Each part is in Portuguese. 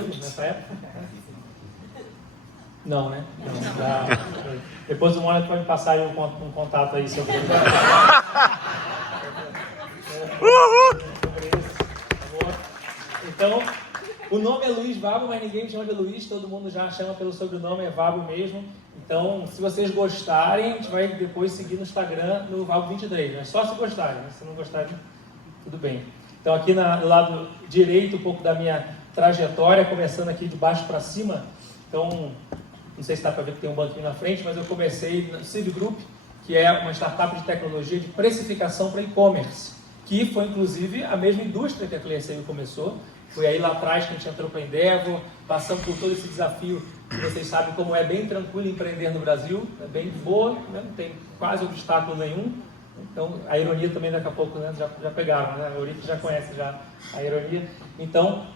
nessa época? Não, né? Não, já... Depois o Mônica pode passar aí um contato aí sobre isso. Então, o nome é Luiz Vabo, mas ninguém chama de Luiz, todo mundo já chama pelo sobrenome, é Vabo mesmo. Então, se vocês gostarem, a gente vai depois seguir no Instagram, no Vabo23, né? Só se gostarem, né? Se não gostarem, tudo bem. Então, aqui do lado direito, um pouco da minha trajetória, começando aqui de baixo para cima. Então, não sei se dá para ver que tem um banquinho na frente, mas eu comecei no Civ Group, que é uma startup de tecnologia de precificação para e-commerce, que foi, inclusive, a mesma indústria que a ClearSale começou. Foi aí lá atrás que a gente entrou para a Endeavor, passamos por todo esse desafio, que vocês sabem como é bem tranquilo empreender no Brasil, é bem boa, né? Não tem quase obstáculo nenhum. Então, a ironia também daqui a pouco, né? já pegaram, né? A Eurico já conhece já a ironia. Então,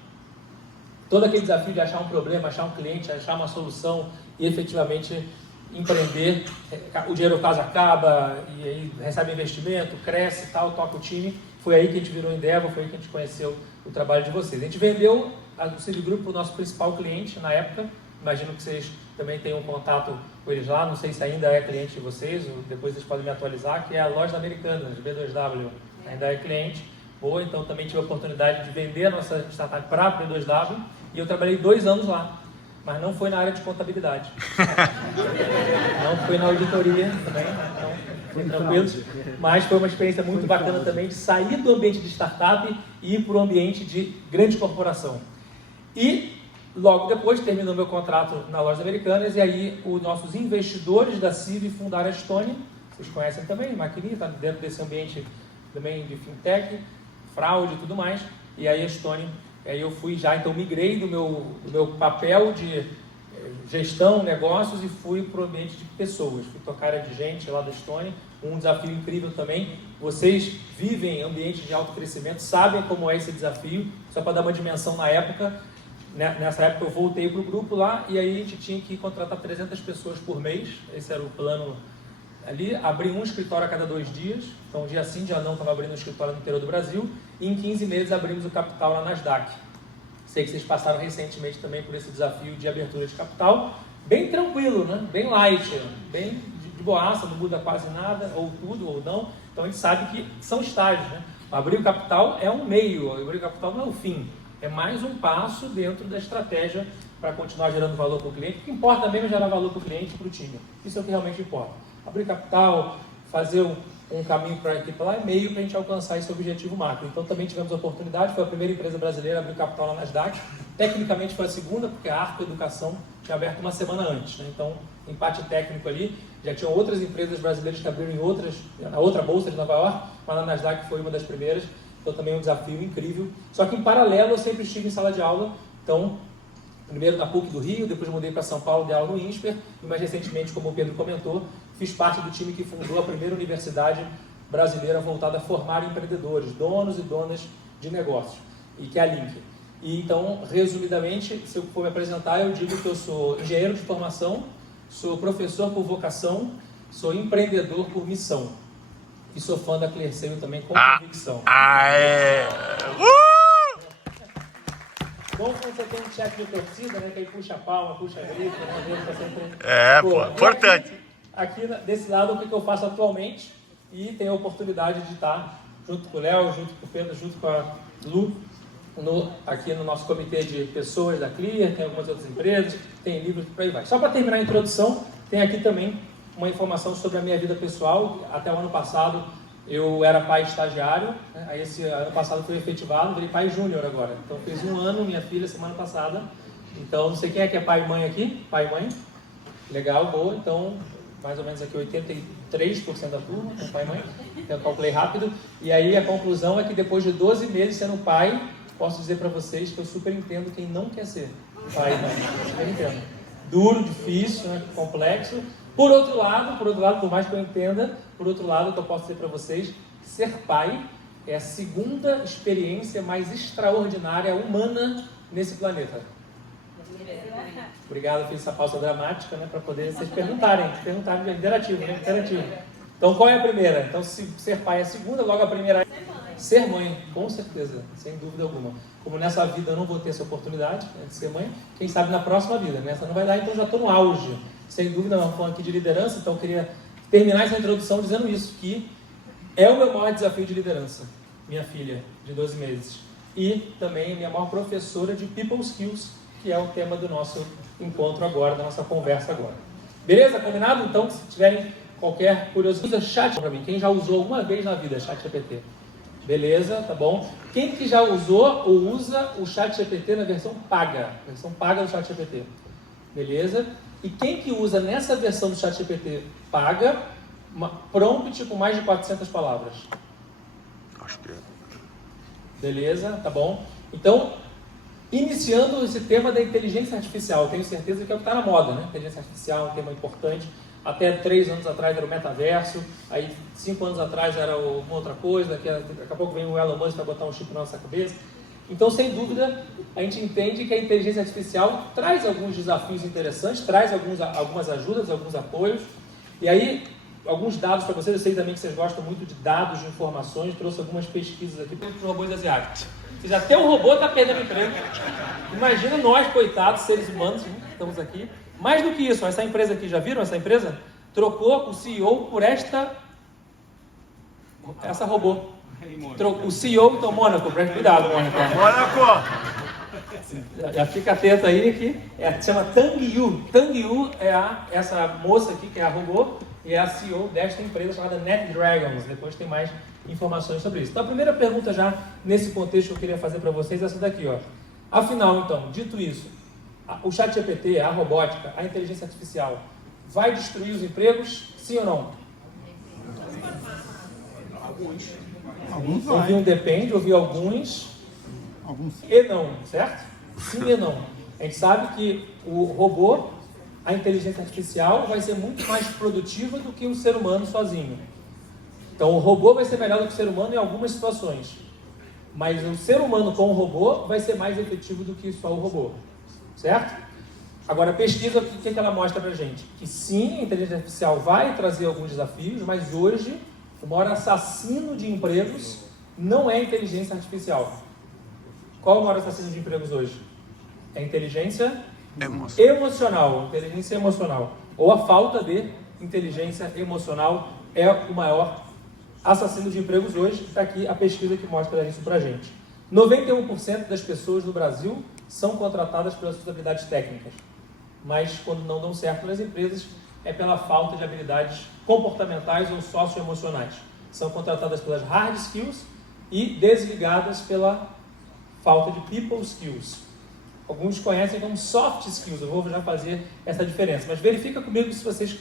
todo aquele desafio de achar um problema, achar um cliente, achar uma solução e efetivamente empreender, o dinheiro quase acaba, e aí recebe investimento, cresce e tal, toca o time. Foi aí que a gente virou Endeavor, foi aí que a gente conheceu o trabalho de vocês. A gente vendeu o Civ Group para o nosso principal cliente na época. Imagino que vocês também tenham contato com eles lá, não sei se ainda é cliente de vocês, ou depois vocês podem me atualizar, que é a loja americana, B2W, ainda é cliente. Boa, então também tive a oportunidade de vender a nossa startup para a B2W, e eu trabalhei 2 anos lá, mas não foi na área de contabilidade. Não foi na auditoria também, então foi tranquilo. Mas foi uma experiência muito bacana também de sair do ambiente de startup e ir para o ambiente de grande corporação. E logo depois terminou meu contrato na Lojas Americanas, e aí os nossos investidores da Civ fundaram a Stone, vocês conhecem também, maquininha, está dentro desse ambiente também de fintech, fraude e tudo mais, e aí a Stone, aí eu fui já, então migrei do meu papel de gestão, negócios, e fui para o ambiente de pessoas, fui tocar área de gente lá da Stone, um desafio incrível também. Vocês vivem em ambiente de alto crescimento, sabem como é esse desafio, só para dar uma dimensão na época. Nessa época eu voltei para o grupo lá, e aí a gente tinha que contratar 300 pessoas por mês, esse era o plano ali, abrir um escritório a cada 2 dias, então dia sim, dia não, estava abrindo um escritório no interior do Brasil, e em 15 meses abrimos o capital lá na Nasdaq. Sei que vocês passaram recentemente também por esse desafio de abertura de capital, bem tranquilo, né? Bem light, bem de boaça, não muda quase nada, ou tudo, ou não, então a gente sabe que são estágios, né? Abrir o capital é um meio, abrir o capital não é o fim. É mais um passo dentro da estratégia para continuar gerando valor para o cliente. O que importa mesmo é gerar valor para o cliente e para o time. Isso é o que realmente importa. Abrir capital, fazer um caminho para a equipe lá é meio para a gente alcançar esse objetivo macro. Então também tivemos a oportunidade, foi a primeira empresa brasileira a abrir capital lá na Nasdaq. Tecnicamente foi a segunda, porque a Arco Educação tinha aberto uma semana antes, né? Então, empate técnico ali. Já tinham outras empresas brasileiras que abriram na outra bolsa de Nova York, mas na Nasdaq foi uma das primeiras. Então também é um desafio incrível. Só que em paralelo eu sempre estive em sala de aula. Então, primeiro na PUC do Rio, depois mudei para São Paulo, de aula no INSPER, e mais recentemente, como o Pedro comentou, fiz parte do time que fundou a primeira universidade brasileira voltada a formar empreendedores, donos e donas de negócios, e que é a Link. E então, resumidamente, se eu for me apresentar, eu digo que eu sou engenheiro de formação, sou professor por vocação, sou empreendedor por missão. E sou fã da ClearSale também, com convicção. Bom quando você tem um chefe de torcida, né? Que aí puxa a palma, puxa a grita, né? Tá sempre... importante. Aqui desse lado, o que eu faço atualmente, e tenho a oportunidade de estar junto com o Léo, junto com o Pedro, junto com a Lu, aqui no nosso comitê de pessoas da Clear, tem algumas outras empresas, tem livros, por aí vai. Só para terminar a introdução, tem aqui também uma informação sobre a minha vida pessoal. Até o ano passado eu era pai estagiário, né? Aí esse ano passado fui efetivado, virei pai júnior agora. Então fiz 1 ano, minha filha, semana passada. Então não sei quem é que é pai e mãe aqui, pai e mãe. Legal, boa. Então mais ou menos aqui 83% da turma, com pai e mãe. Então eu calculei rápido. E aí a conclusão é que depois de 12 meses sendo pai, posso dizer para vocês que eu super entendo quem não quer ser pai e mãe. Super entendo. Duro, difícil, né? Complexo. Por outro lado, por mais que eu entenda, por outro lado, o que eu posso dizer para vocês, ser pai é a segunda experiência mais extraordinária humana nesse planeta. Obrigado, fiz essa pausa dramática, né, para poder vocês perguntarem interativo, né? Interativo. Então, qual é a primeira? Então, se ser pai é a segunda, logo a primeira é... ser mãe, com certeza, sem dúvida alguma. Como nessa vida eu não vou ter essa oportunidade, né, de ser mãe, quem sabe na próxima vida, nessa não vai dar, então já estou no auge. Sem dúvida, nós falando aqui de liderança, então eu queria terminar essa introdução dizendo isso, que é o meu maior desafio de liderança, minha filha, de 12 meses. E também a minha maior professora de People Skills, que é o tema do nosso encontro agora, da nossa conversa agora. Beleza? Combinado? Então, se tiverem qualquer curiosidade, usa chat para mim. Quem já usou alguma vez na vida ChatGPT? Beleza, tá bom? Quem que já usou ou usa o ChatGPT na versão paga do ChatGPT? Beleza? E quem que usa nessa versão do ChatGPT paga, prompt com mais de 400 palavras? Acho que é. Beleza, tá bom? Então, iniciando esse tema da inteligência artificial, tenho certeza que é o que está na moda, né? Inteligência artificial é um tema importante. Até 3 anos atrás era o metaverso, aí 5 anos atrás era uma outra coisa, daqui a pouco vem o Elon Musk para botar um chip na nossa cabeça. Então, sem dúvida, a gente entende que a inteligência artificial traz alguns desafios interessantes, traz algumas ajudas, alguns apoios. E aí, alguns dados para vocês, eu sei também que vocês gostam muito de dados, de informações, trouxe algumas pesquisas aqui para os robôs asiáticos. Se já tem um robô, está perdendo emprego. Imagina nós, coitados, seres humanos, que estamos aqui. Mais do que isso, essa empresa aqui, já viram essa empresa? Trocou o CEO por essa robô. O CEO, então, Mônaco, preste cuidado, Mônaco. Já fica atento aí que se chama Tang Yu. Tang Yu é essa moça aqui, que é a robô, e é a CEO desta empresa chamada NetDragons. Depois tem mais informações sobre isso. Então, a primeira pergunta já, nesse contexto que eu queria fazer para vocês, é essa daqui, ó. Afinal, então, dito isso, o ChatGPT, a robótica, a inteligência artificial, vai destruir os empregos? Sim ou não? Alguns Ouvi um depende, ouvi alguns e não, certo? Sim e não. A gente sabe que o robô, a inteligência artificial, vai ser muito mais produtiva do que um ser humano sozinho. Então o robô vai ser melhor do que o ser humano em algumas situações. Mas o ser humano com o robô vai ser mais efetivo do que só o robô. Certo? Agora a pesquisa, o que ela mostra pra gente? Que sim, a inteligência artificial vai trazer alguns desafios, mas hoje o maior assassino de empregos não é a inteligência artificial. Qual é o maior assassino de empregos hoje? É a inteligência emocional. Inteligência emocional. Ou a falta de inteligência emocional é o maior assassino de empregos hoje. Está aqui a pesquisa que mostra isso pra gente. 91% das pessoas no Brasil são contratadas pelas suas habilidades técnicas. Mas quando não dão certo nas empresas, é pela falta de habilidades comportamentais ou socioemocionais. São contratadas pelas hard skills e desligadas pela falta de people skills. Alguns conhecem como soft skills, eu vou já fazer essa diferença. Mas verifica comigo se vocês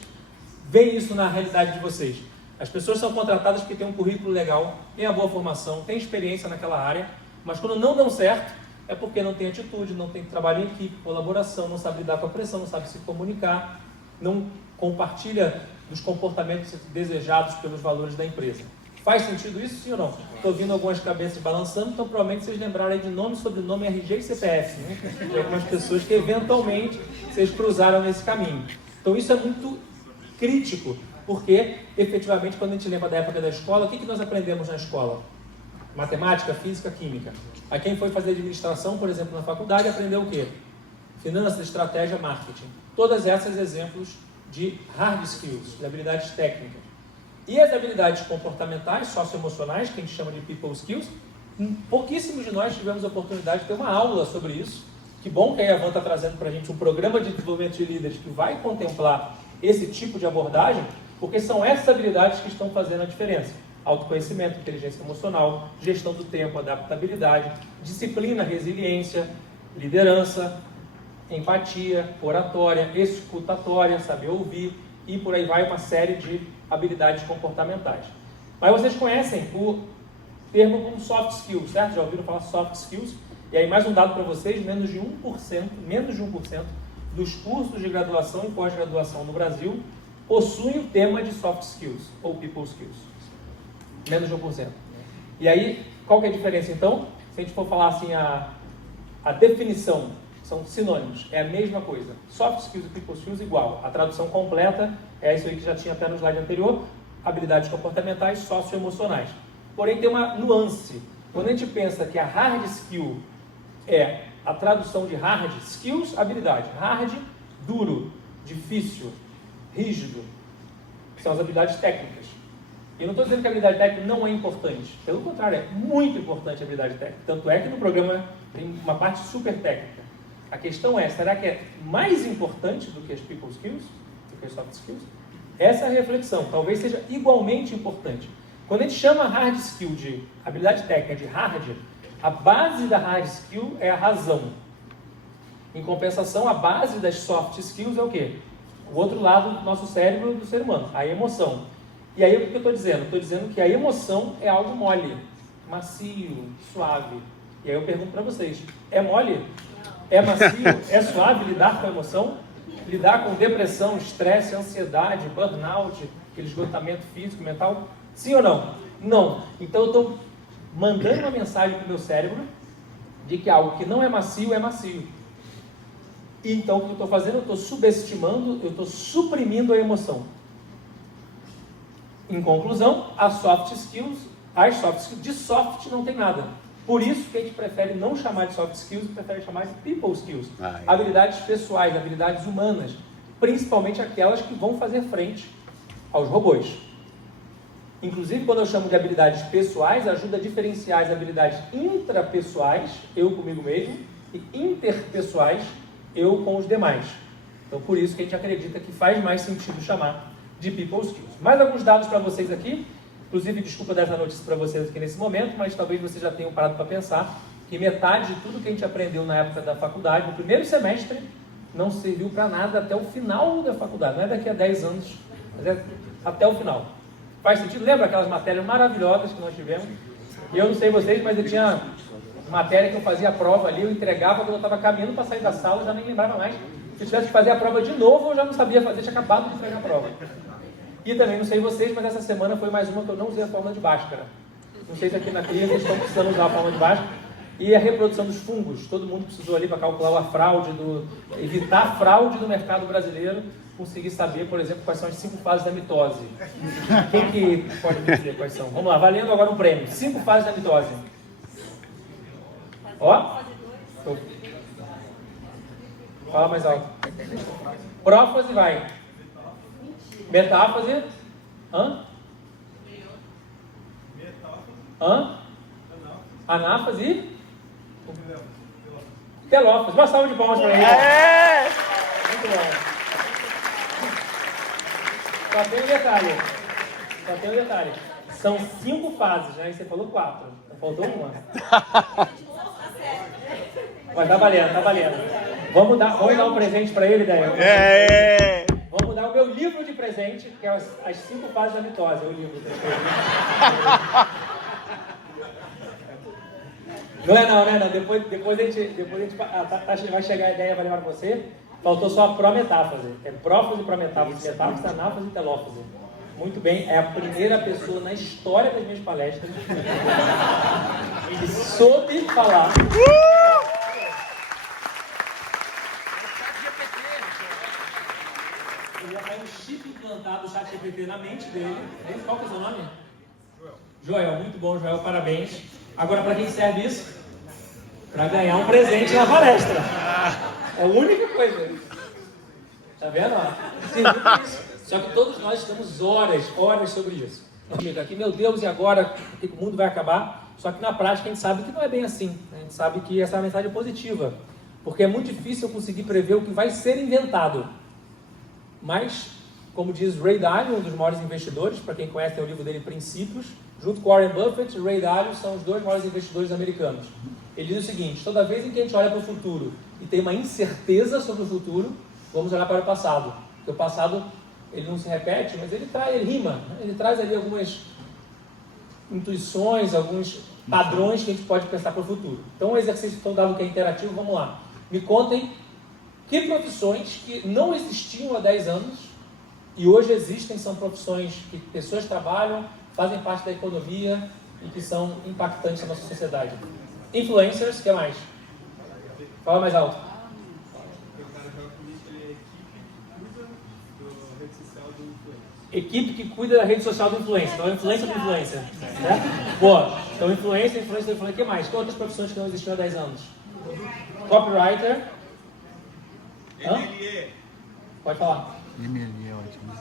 veem isso na realidade de vocês. As pessoas são contratadas porque têm um currículo legal, têm a boa formação, têm experiência naquela área, mas quando não dão certo, é porque não tem atitude, não tem trabalho em equipe, colaboração, não sabe lidar com a pressão, não sabe se comunicar, não compartilha dos comportamentos desejados pelos valores da empresa. Faz sentido isso, sim ou não? Estou ouvindo algumas cabeças balançando, então provavelmente vocês lembraram aí de nome, sobrenome, RG e CPF. Né? Tem algumas pessoas que eventualmente vocês cruzaram nesse caminho. Então isso é muito crítico, porque efetivamente quando a gente lembra da época da escola, o que nós aprendemos na escola? Matemática, física, química. Aí quem foi fazer administração, por exemplo, na faculdade, aprendeu o quê? Finanças, estratégia, marketing. Todas essas exemplos de hard skills, de habilidades técnicas. E as habilidades comportamentais, socioemocionais, que a gente chama de people skills, pouquíssimos de nós tivemos a oportunidade de ter uma aula sobre isso. Que bom que a Evan está trazendo para a gente um programa de desenvolvimento de líderes que vai contemplar esse tipo de abordagem, porque são essas habilidades que estão fazendo a diferença. Autoconhecimento, inteligência emocional, gestão do tempo, adaptabilidade, disciplina, resiliência, liderança, empatia, oratória, escutatória, saber ouvir, e por aí vai uma série de habilidades comportamentais. Mas vocês conhecem o termo como soft skills, certo? Já ouviram falar soft skills? E aí mais um dado para vocês, menos de 1% dos cursos de graduação e pós-graduação no Brasil possuem o tema de soft skills, ou people skills. Menos de 1%. E aí, qual que é a diferença então? Se a gente for falar assim, a definição, são sinônimos, é a mesma coisa. Soft skills e people skills igual. A tradução completa é isso aí que já tinha até no slide anterior, habilidades comportamentais socioemocionais. porém tem uma nuance. Quando a gente pensa que a hard skill é a tradução de hard, skills, habilidade. Hard, duro, difícil, rígido. São as habilidades técnicas. E eu não estou dizendo que a habilidade técnica não é importante. Pelo contrário, é muito importante a habilidade técnica. Tanto é que no programa tem uma parte super técnica. A questão é, será que é mais importante do que as people skills? Do que as soft skills? Essa é a reflexão. Talvez seja igualmente importante. Quando a gente chama hard skill de habilidade técnica de hard, a base da hard skill é a razão. Em compensação, a base das soft skills é o quê? O outro lado do nosso cérebro do ser humano, a emoção. E aí o que eu estou dizendo? Estou dizendo que a emoção é algo mole, macio, suave. E aí eu pergunto para vocês, é mole? É macio? É suave lidar com a emoção? Lidar com depressão, estresse, ansiedade, burnout, aquele esgotamento físico, mental? Sim ou não? Não. Então eu estou mandando uma mensagem para o meu cérebro de que algo que não é macio é macio. E então o que eu estou fazendo? Eu estou subestimando, eu estou suprimindo a emoção. Em conclusão, as soft skills, de soft não tem nada. Por isso que a gente prefere não chamar de soft skills, prefere chamar de people skills. Habilidades pessoais, habilidades humanas, principalmente aquelas que vão fazer frente aos robôs. Inclusive, quando eu chamo de habilidades pessoais, ajuda a diferenciar as habilidades intrapessoais, eu comigo mesmo, e interpessoais, eu com os demais. Então, por isso que a gente acredita que faz mais sentido chamar de people skills. Mais alguns dados para vocês aqui. Inclusive, desculpa dar essa notícia para vocês aqui nesse momento, mas talvez vocês já tenham parado para pensar que metade de tudo que a gente aprendeu na época da faculdade, no primeiro semestre, não serviu para nada até o final da faculdade. Não é daqui a 10 anos, mas é até o final. Faz sentido? Lembra aquelas matérias maravilhosas que nós tivemos? E eu não sei vocês, mas eu tinha matéria que eu fazia a prova ali, eu entregava quando eu estava caminhando para sair da sala, eu já nem lembrava mais. Se eu tivesse que fazer a prova de novo, eu já não sabia fazer, tinha acabado de entregar a prova. E também, não sei vocês, mas essa semana foi mais uma que eu não usei a fórmula de Bhaskara. Não sei se aqui na clínica vocês estão precisando usar a fórmula de Bhaskara. E a reprodução dos fungos. Todo mundo precisou ali para calcular a fraude, evitar a fraude no mercado brasileiro, conseguir saber, por exemplo, quais são as 5 fases da mitose. Quem que pode me dizer quais são? Vamos lá, valendo agora um prêmio. 5 fases da mitose. Ó. Fala mais alto. Prófase, vai. Metáfase. Hã? Hã? Anáfase. Telófase. Uma salva de palmas para ele. Muito bom. Só tem um detalhe. São 5 fases, né? E você falou 4. Então faltou uma. Mas tá valendo. Vamos dar um presente para ele, Daniel. Vamos dar o meu livro de presente, que é as 5 fases da mitose. É o livro. Não é não. Depois a gente vai chegar a ideia, vai levar para você. Faltou só a prometáfase. É prófase, prometáfase, metáfase, anáfase e telófase. Muito bem, é a primeira pessoa na história das minhas palestras que soube falar. Ele já tem um chip implantado, o ChatGPT na mente dele. Qual que é o seu nome? Joel, muito bom, Joel, parabéns. Agora, para quem serve isso? Para ganhar um presente na palestra. É a única coisa. Tá vendo? Só que todos nós estamos horas sobre isso. Aqui, meu Deus, e agora? O mundo vai acabar? Só que na prática a gente sabe que não é bem assim. A gente sabe que essa é uma mensagem positiva. Porque é muito difícil eu conseguir prever o que vai ser inventado. Mas, como diz Ray Dalio, um dos maiores investidores, para quem conhece, tem o livro dele Princípios, junto com Warren Buffett e Ray Dalio são os 2 maiores investidores americanos. Ele diz o seguinte: toda vez em que a gente olha para o futuro e tem uma incerteza sobre o futuro, vamos olhar para o passado. Porque o passado, ele não se repete, mas ele rima, né? Ele traz ali algumas intuições, alguns padrões que a gente pode pensar para o futuro. Então, um exercício tão dado que é interativo, vamos lá. Me contem que profissões que não existiam há 10 anos e hoje existem, são profissões que pessoas trabalham, fazem parte da economia e que são impactantes na nossa sociedade. Influencers, o que mais? Fala mais alto. Equipe que cuida da rede social do influencer. Então, influência do influencer. Certo? Boa. Então, influência, eu falei, o que mais? Quantas profissões que não existiam há 10 anos? Copywriter. Hã? Pode falar. MLE é ótimo.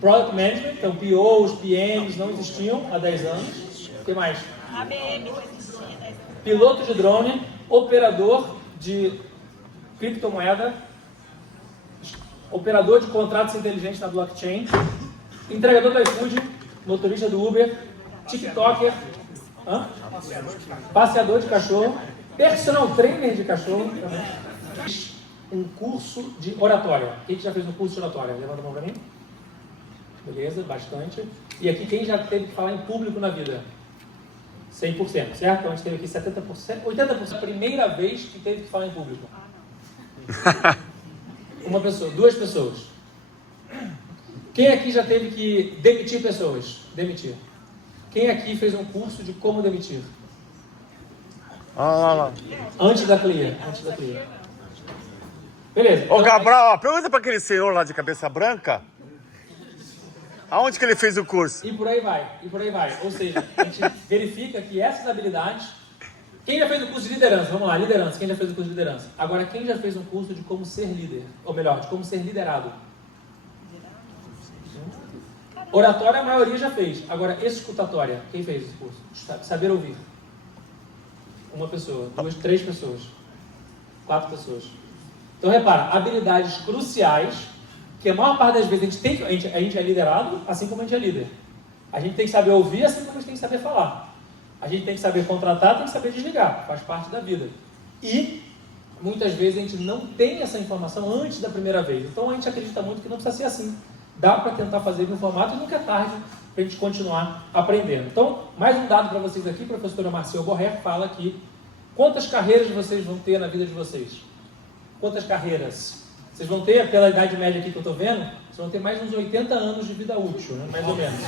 Product Management, então POs, PMs não existiam há 10 anos. O que mais? ABM não existia 10 anos. Piloto de drone, operador de criptomoeda, operador de contratos inteligentes na blockchain, entregador do iFood, motorista do Uber, TikToker, passeador de cachorro, personal trainer de cachorro, um curso de oratória. Quem já fez um curso de oratória? Levanta a mão para mim. Beleza, bastante. E aqui, quem já teve que falar em público na vida? 100%, certo? Então, a gente teve aqui 70%, 80%. A primeira vez que teve que falar em público. Uma pessoa, 2 pessoas. Quem aqui já teve que demitir pessoas? Demitir. Quem aqui fez um curso de como demitir? Lá. Antes da Clear. Beleza. Ô, Gabriel, pergunta pra aquele senhor lá de cabeça branca. Aonde que ele fez o curso? E por aí vai. Ou seja, a gente verifica que essas habilidades... Quem já fez o curso de liderança? Vamos lá, liderança. Quem já fez o curso de liderança? Agora, quem já fez um curso de como ser líder? Ou melhor, de como ser liderado? Oratória, a maioria já fez. Agora, escutatória. Quem fez esse curso? Saber ouvir. 1 pessoa, 2, 3 pessoas. 4 pessoas. Então, repara, habilidades cruciais que a maior parte das vezes a gente é liderado, assim como a gente é líder. A gente tem que saber ouvir, assim como a gente tem que saber falar. A gente tem que saber contratar, tem que saber desligar. Faz parte da vida. E, muitas vezes, a gente não tem essa informação antes da primeira vez. Então, a gente acredita muito que não precisa ser assim. Dá para tentar fazer no formato e nunca é tarde para a gente continuar aprendendo. Então, mais um dado para vocês aqui, a professora Marcel Borré fala aqui. Quantas carreiras vocês vão ter na vida de vocês? Quantas carreiras? Vocês vão ter, pela idade média aqui que eu estou vendo, vocês vão ter mais uns 80 anos de vida útil, né? Mais ou menos.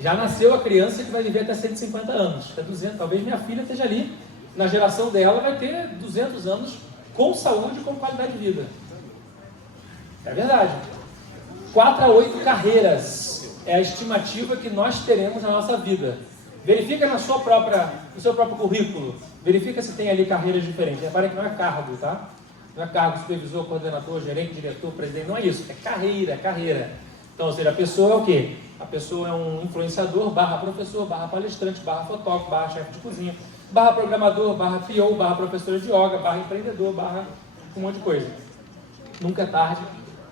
Já nasceu a criança que vai viver até 150 anos, até 200. Talvez minha filha esteja ali, na geração dela, vai ter 200 anos com saúde e com qualidade de vida. É verdade. 4 a 8 carreiras é a estimativa que nós teremos na nossa vida. Verifica no seu próprio currículo. Verifica se tem ali carreiras diferentes. Repara que não é cargo, tá? Não é cargo, supervisor, coordenador, gerente, diretor, presidente. Não é isso. É carreira. Então, ou seja, a pessoa é o quê? A pessoa é um influenciador, /professor, /palestrante, /fotógrafo, /chefe de cozinha, /programador, /PO, /professor de yoga, /empreendedor, um monte de coisa. Nunca é tarde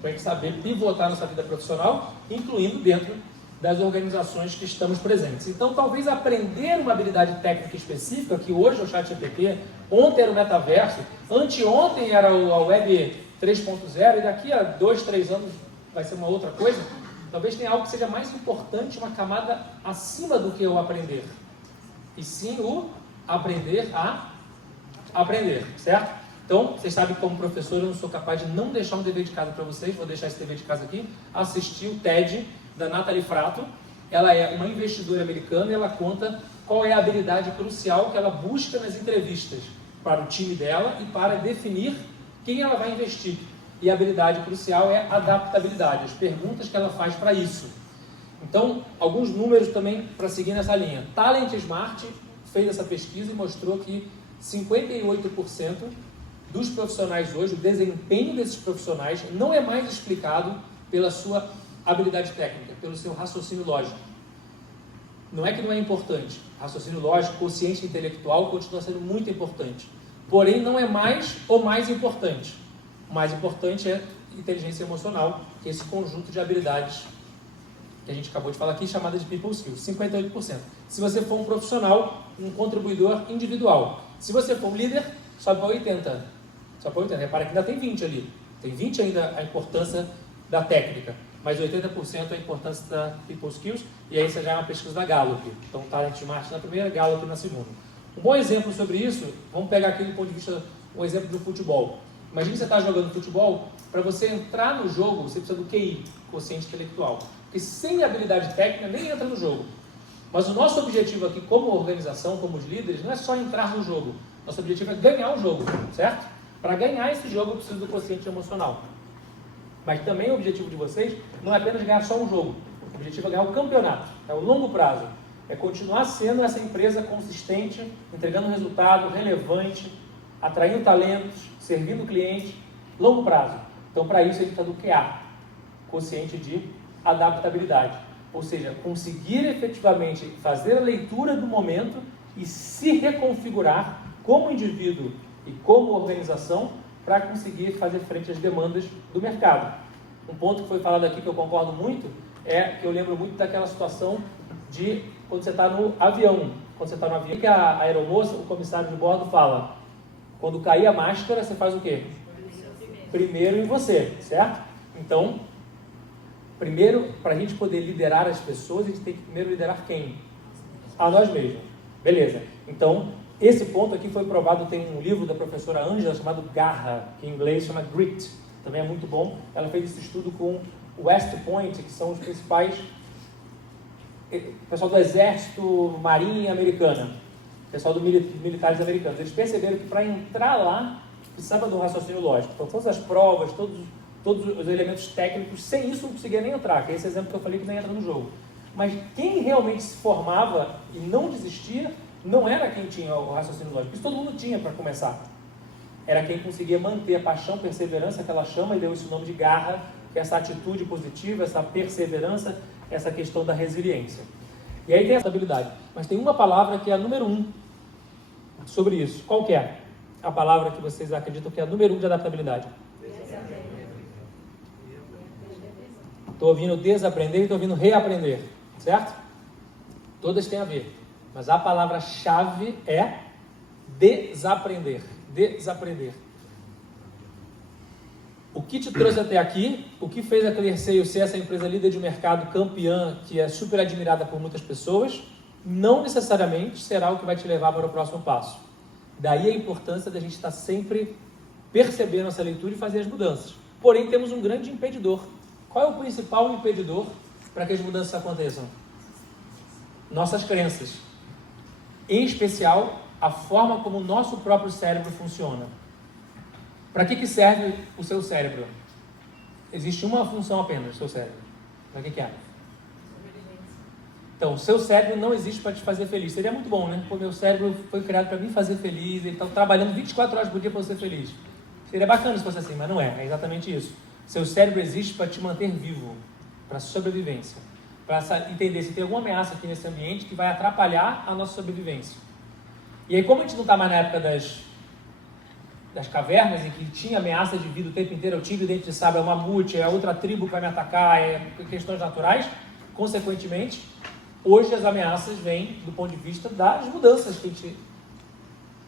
para a gente saber pivotar nossa vida profissional, incluindo dentro das organizações que estamos presentes. Então, talvez aprender uma habilidade técnica específica, que hoje é o ChatGPT, ontem era o metaverso, anteontem era a Web 3.0 e daqui a 2, 3 anos vai ser uma outra coisa, talvez tenha algo que seja mais importante, uma camada acima do que o aprender. E sim o aprender a aprender, certo? Então, vocês sabem que como professor eu não sou capaz de não deixar um dever de casa para vocês, vou deixar esse dever de casa aqui, assistir o TED da Natalie Fratto. Ela é uma investidora americana e ela conta qual é a habilidade crucial que ela busca nas entrevistas para o time dela e para definir quem ela vai investir. E a habilidade crucial é adaptabilidade, as perguntas que ela faz para isso. Então, alguns números também para seguir nessa linha. Talent Smart fez essa pesquisa e mostrou que 58% dos profissionais hoje, o desempenho desses profissionais não é mais explicado pela sua habilidade técnica, pelo seu raciocínio lógico. Não é que não é importante. Raciocínio lógico, consciência intelectual continua sendo muito importante. Porém, não é mais o mais importante. O mais importante é inteligência emocional, que é esse conjunto de habilidades que a gente acabou de falar aqui, chamada de people skills, 58%. Se você for um profissional, um contribuidor individual. Se você for um líder, sobe para 80%. Só para 80%. Repara que ainda tem 20% ali. Tem 20% ainda a importância da técnica, mas 80% a importância da people skills, e aí você já é uma pesquisa da Gallup. Então, Talent Smart na primeira, Gallup na segunda. Um bom exemplo sobre isso, vamos pegar aqui do ponto de vista, um exemplo do futebol. Imagina que você está jogando futebol, para você entrar no jogo, você precisa do QI, quociente intelectual. Porque sem habilidade técnica, nem entra no jogo. Mas o nosso objetivo aqui, como organização, como os líderes, não é só entrar no jogo. Nosso objetivo é ganhar o jogo, certo? Para ganhar esse jogo, eu preciso do quociente emocional. Mas também o objetivo de vocês não é apenas ganhar só um jogo. O objetivo é ganhar o campeonato, é o longo prazo. É continuar sendo essa empresa consistente, entregando resultado relevante, atraindo talentos, servindo o cliente, longo prazo. Então, para isso, a gente está do QA, consciente de adaptabilidade. Ou seja, conseguir efetivamente fazer a leitura do momento e se reconfigurar como indivíduo e como organização para conseguir fazer frente às demandas do mercado. Um ponto que foi falado aqui que eu concordo muito é que eu lembro muito daquela situação de quando você está no avião. Quando você está no avião, que a aeromoça, o comissário de bordo fala, quando cair a máscara, você faz o quê? Primeiro em você, certo? Então, primeiro, para a gente poder liderar as pessoas, a gente tem que primeiro liderar quem? A nós mesmos. Beleza. Então, esse ponto aqui foi provado, tem um livro da professora Ângela chamado Garra, que em inglês chama Grit, também é muito bom. Ela fez esse estudo com o West Point, que são os principais, pessoal do Exército, Marinha Americana, pessoal dos militares americanos. Eles perceberam que para entrar lá, precisava de um raciocínio lógico. Então, todas as provas, todos os elementos técnicos, sem isso não conseguia nem entrar, que é esse exemplo que eu falei que nem entra no jogo. Mas quem realmente se formava e não desistia, não era quem tinha o raciocínio lógico. Isso todo mundo tinha para começar. Era quem conseguia manter a paixão, perseverança, aquela chama, e deu esse nome de garra, que é essa atitude positiva, essa perseverança, essa questão da resiliência. E aí tem essa habilidade. Mas tem uma palavra que é a número 1 sobre isso. Qual que é a palavra que vocês acreditam que é a número 1 de adaptabilidade? Estou ouvindo desaprender e estou ouvindo reaprender, certo? Todas têm a ver. Mas a palavra-chave é desaprender. Desaprender. O que te trouxe até aqui, o que fez a Clearseio ser essa empresa líder de mercado campeã, que é super admirada por muitas pessoas, não necessariamente será o que vai te levar para o próximo passo. Daí a importância da gente estar sempre percebendo essa leitura e fazer as mudanças. Porém, temos um grande impedidor. Qual é o principal impedidor para que as mudanças aconteçam? Nossas crenças. Em especial, a forma como o nosso próprio cérebro funciona. Para que serve o seu cérebro? Existe uma função apenas do seu cérebro. Para que é? Então, o seu cérebro não existe para te fazer feliz. Seria muito bom, né? Pô, meu cérebro foi criado para me fazer feliz, ele está trabalhando 24 horas por dia para você ser feliz. Seria bacana se fosse assim, mas não é. É exatamente isso. Seu cérebro existe para te manter vivo, para sobrevivência. Para entender se tem alguma ameaça aqui nesse ambiente que vai atrapalhar a nossa sobrevivência. E aí, como a gente não está mais na época das cavernas, em que tinha ameaça de vida o tempo inteiro, o tigre dente de sabre, é uma mamute, é outra tribo que vai me atacar, é questões naturais, consequentemente, hoje as ameaças vêm do ponto de vista das mudanças que a gente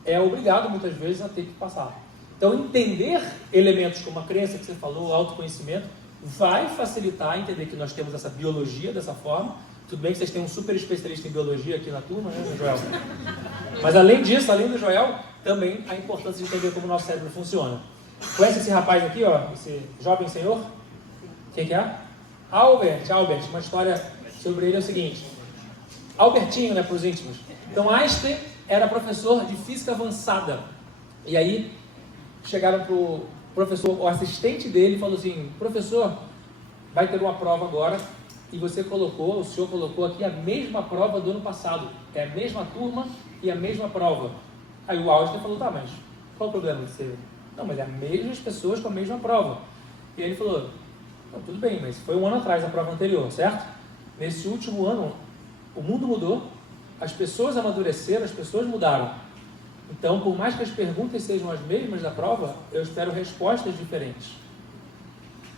é obrigado muitas vezes a ter que passar. Então, entender elementos como a crença que você falou, o autoconhecimento, vai facilitar entender que nós temos essa biologia dessa forma. Tudo bem que vocês têm um super especialista em biologia aqui na turma, né, Joel? Mas além disso, além do Joel, também a importância de entender como o nosso cérebro funciona. Conhece esse rapaz aqui, ó, esse jovem senhor? Quem que é? Albert. Uma história sobre ele é o seguinte. Albertinho, né, para os íntimos. Então, Einstein era professor de física avançada. E aí, chegaram para o professor, o assistente dele falou assim, professor, vai ter uma prova agora e o senhor colocou aqui a mesma prova do ano passado. É a mesma turma e a mesma prova. Aí o Einstein falou, tá, mas qual o problema de ser? Não, mas é as mesmas pessoas com a mesma prova. E ele falou, não, tudo bem, mas foi um ano atrás a prova anterior, certo? Nesse último ano, o mundo mudou, as pessoas amadureceram, as pessoas mudaram. Então, por mais que as perguntas sejam as mesmas da prova, eu espero respostas diferentes.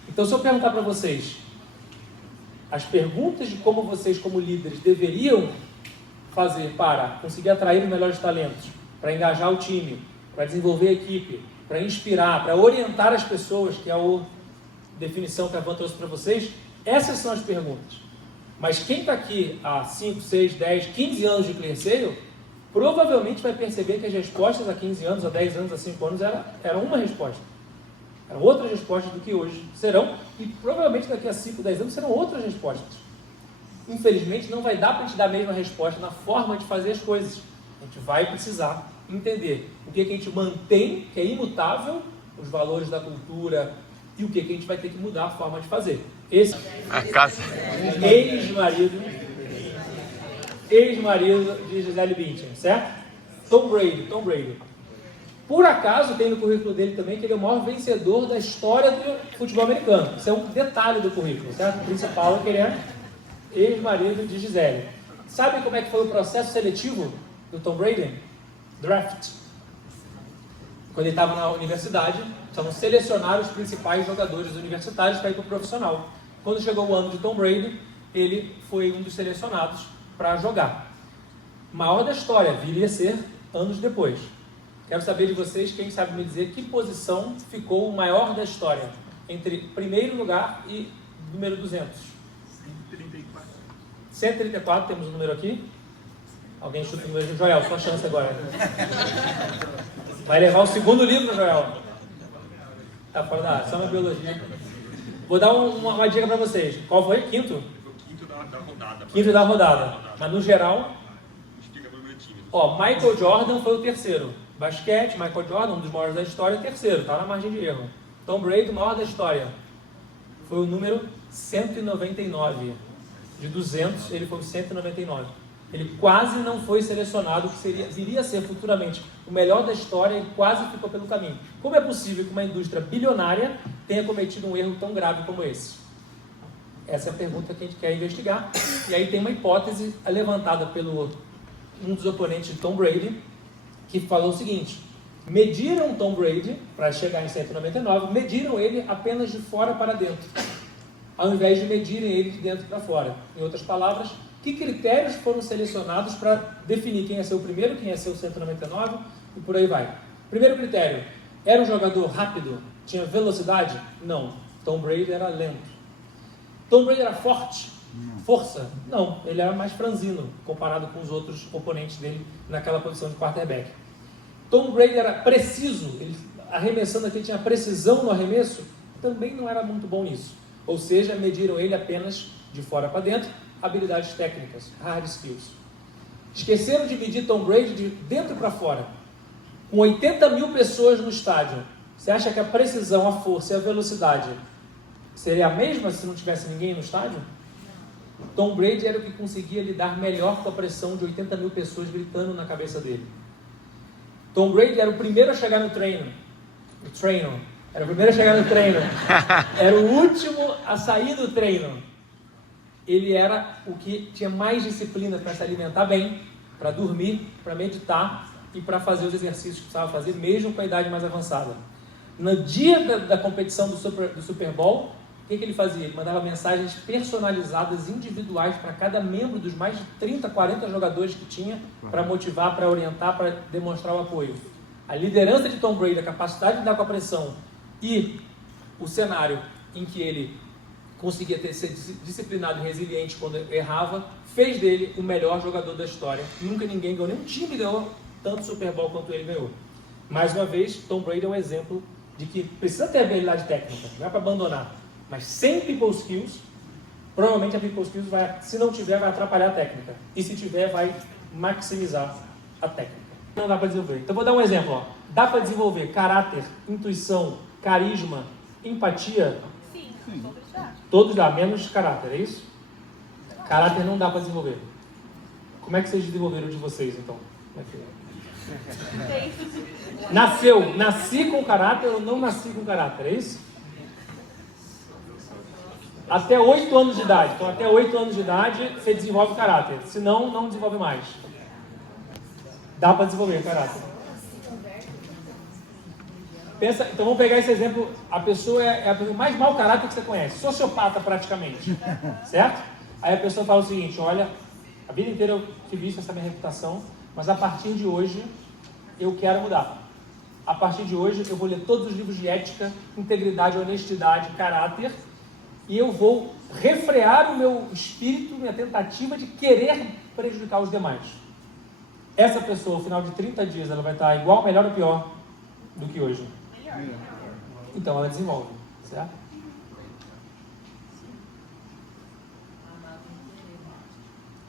Então, se eu perguntar para vocês, as perguntas de como vocês, como líderes, deveriam fazer para conseguir atrair os melhores talentos, para engajar o time, para desenvolver a equipe, para inspirar, para orientar as pessoas, que é a definição que a Van trouxe para vocês, essas são as perguntas. Mas quem está aqui há 5, 6, 10, 15 anos de Clearseio, provavelmente vai perceber que as respostas há 15 anos, há 10 anos, há 5 anos eram uma resposta. Eram outras respostas do que hoje serão, e provavelmente daqui a 5, 10 anos serão outras respostas. Infelizmente, não vai dar para a gente dar a mesma resposta na forma de fazer as coisas. A gente vai precisar entender o que a gente mantém, que é imutável, os valores da cultura, e o que a gente vai ter que mudar a forma de fazer. Esse ex-marido ex-marido de Gisele Bündchen, certo? Tom Brady. Por acaso tem no currículo dele também que ele é o maior vencedor da história do futebol americano. Isso é um detalhe do currículo, certo? O principal é que ele é ex-marido de Gisele. Sabe como é que foi o processo seletivo do Tom Brady? Draft. Quando ele estava na universidade, estavam selecionar os principais jogadores universitários para ir para o profissional. Quando chegou o ano de Tom Brady, ele foi um dos selecionados para jogar. Maior da história, viria a ser anos depois. Quero saber de vocês, quem sabe me dizer que posição ficou o maior da história, entre primeiro lugar e número 200. 134. 134, temos o número aqui. Alguém chuta o número. Joel, sua chance agora. Vai levar o segundo livro, Joel. Tá fora da área, só uma biologia. Vou dar uma dica para vocês. Qual foi? Quinto? Quinto da rodada. Quinto da rodada. Mas no geral... Ó, Michael Jordan foi o terceiro. Basquete, Michael Jordan, um dos maiores da história, terceiro, tá na margem de erro. Tom Brady, o maior da história. Foi o número 199. De 200, ele foi o 199. Ele quase não foi selecionado, que viria a ser futuramente o melhor da história e quase ficou pelo caminho. Como é possível que uma indústria bilionária tenha cometido um erro tão grave como esse? Essa é a pergunta que a gente quer investigar. E aí tem uma hipótese levantada pelo um dos oponentes de Tom Brady, que falou o seguinte: mediram Tom Brady, para chegar em 199, mediram ele apenas de fora para dentro, ao invés de medirem ele de dentro para fora. Em outras palavras, que critérios foram selecionados para definir quem ia ser o primeiro, quem ia ser o 199 e por aí vai? Primeiro critério, era um jogador rápido? Tinha velocidade? Não. Tom Brady era lento. Tom Brady era forte? Força? Não. Ele era mais franzino comparado com os outros oponentes dele naquela posição de quarterback. Tom Brady era preciso? Ele, arremessando aqui, tinha precisão no arremesso? Também não era muito bom nisso. Ou seja, mediram ele apenas de fora para dentro, habilidades técnicas, hard skills. Esqueceram de medir Tom Brady de dentro para fora. Com 80 mil pessoas no estádio, você acha que a precisão, a força e a velocidade seria a mesma se não tivesse ninguém no estádio? Tom Brady era o que conseguia lidar melhor com a pressão de 80 mil pessoas gritando na cabeça dele. Tom Brady era o primeiro a chegar no treino. Era o primeiro a chegar no treino. Era o último a sair do treino. Ele era o que tinha mais disciplina para se alimentar bem, para dormir, para meditar e para fazer os exercícios que precisava fazer, mesmo com a idade mais avançada. No dia da competição do Super Bowl, o que ele fazia? Ele mandava mensagens personalizadas, individuais, para cada membro dos mais de 30, 40 jogadores que tinha, para motivar, para orientar, para demonstrar o apoio. A liderança de Tom Brady, a capacidade de lidar com a pressão e o cenário em que ele conseguia ser disciplinado e resiliente quando errava, fez dele o melhor jogador da história. Nunca ninguém ganhou, nenhum time ganhou tanto Super Bowl quanto ele ganhou. Mais uma vez, Tom Brady é um exemplo de que precisa ter habilidade técnica, não é para abandonar. Mas sem people skills, provavelmente a people skills vai, se não tiver, vai atrapalhar a técnica. E se tiver, vai maximizar a técnica. Não dá para desenvolver. Então vou dar um exemplo. Ó. Dá para desenvolver caráter, intuição, carisma, empatia? Sim, todos dá. Todos dá, menos caráter, é isso? Caráter não dá para desenvolver. Como é que vocês desenvolveram de vocês, então? Como é que é? Nasci com caráter ou não nasci com caráter, é isso? Até 8 anos de idade. Então, até 8 anos de idade, você desenvolve caráter. Se não, não desenvolve mais. Dá para desenvolver caráter. Pensa, então, vamos pegar esse exemplo. A pessoa é a pessoa mais mau caráter que você conhece. Sociopata, praticamente. Certo? Aí a pessoa fala o seguinte: olha, a vida inteira eu tive essa minha reputação, mas a partir de hoje, eu quero mudar. A partir de hoje, eu vou ler todos os livros de ética, integridade, honestidade, caráter, e eu vou refrear o meu espírito, minha tentativa de querer prejudicar os demais. Essa pessoa, ao final de 30 dias, ela vai estar igual, melhor ou pior do que hoje? Melhor. Então, ela desenvolve, certo?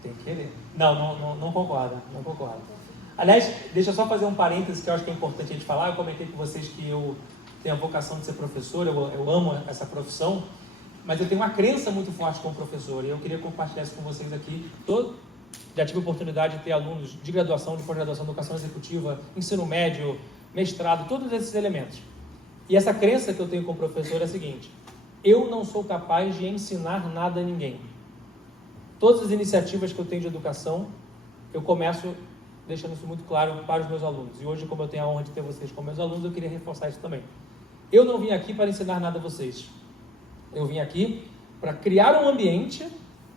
Tem que querer. Não concordo, não concordo. Aliás, deixa eu só fazer um parêntese que eu acho que é importante a gente falar. Eu comentei com vocês que eu tenho a vocação de ser professor, eu amo essa profissão, mas eu tenho uma crença muito forte como professor e eu queria compartilhar isso com vocês aqui. Já tive a oportunidade de ter alunos de graduação, de pós-graduação, educação executiva, ensino médio, mestrado, todos esses elementos. E essa crença que eu tenho como professor é a seguinte: eu não sou capaz de ensinar nada a ninguém. Todas as iniciativas que eu tenho de educação, eu começo deixando isso muito claro para os meus alunos. E hoje, como eu tenho a honra de ter vocês como meus alunos, eu queria reforçar isso também. Eu não vim aqui para ensinar nada a vocês. Eu vim aqui para criar um ambiente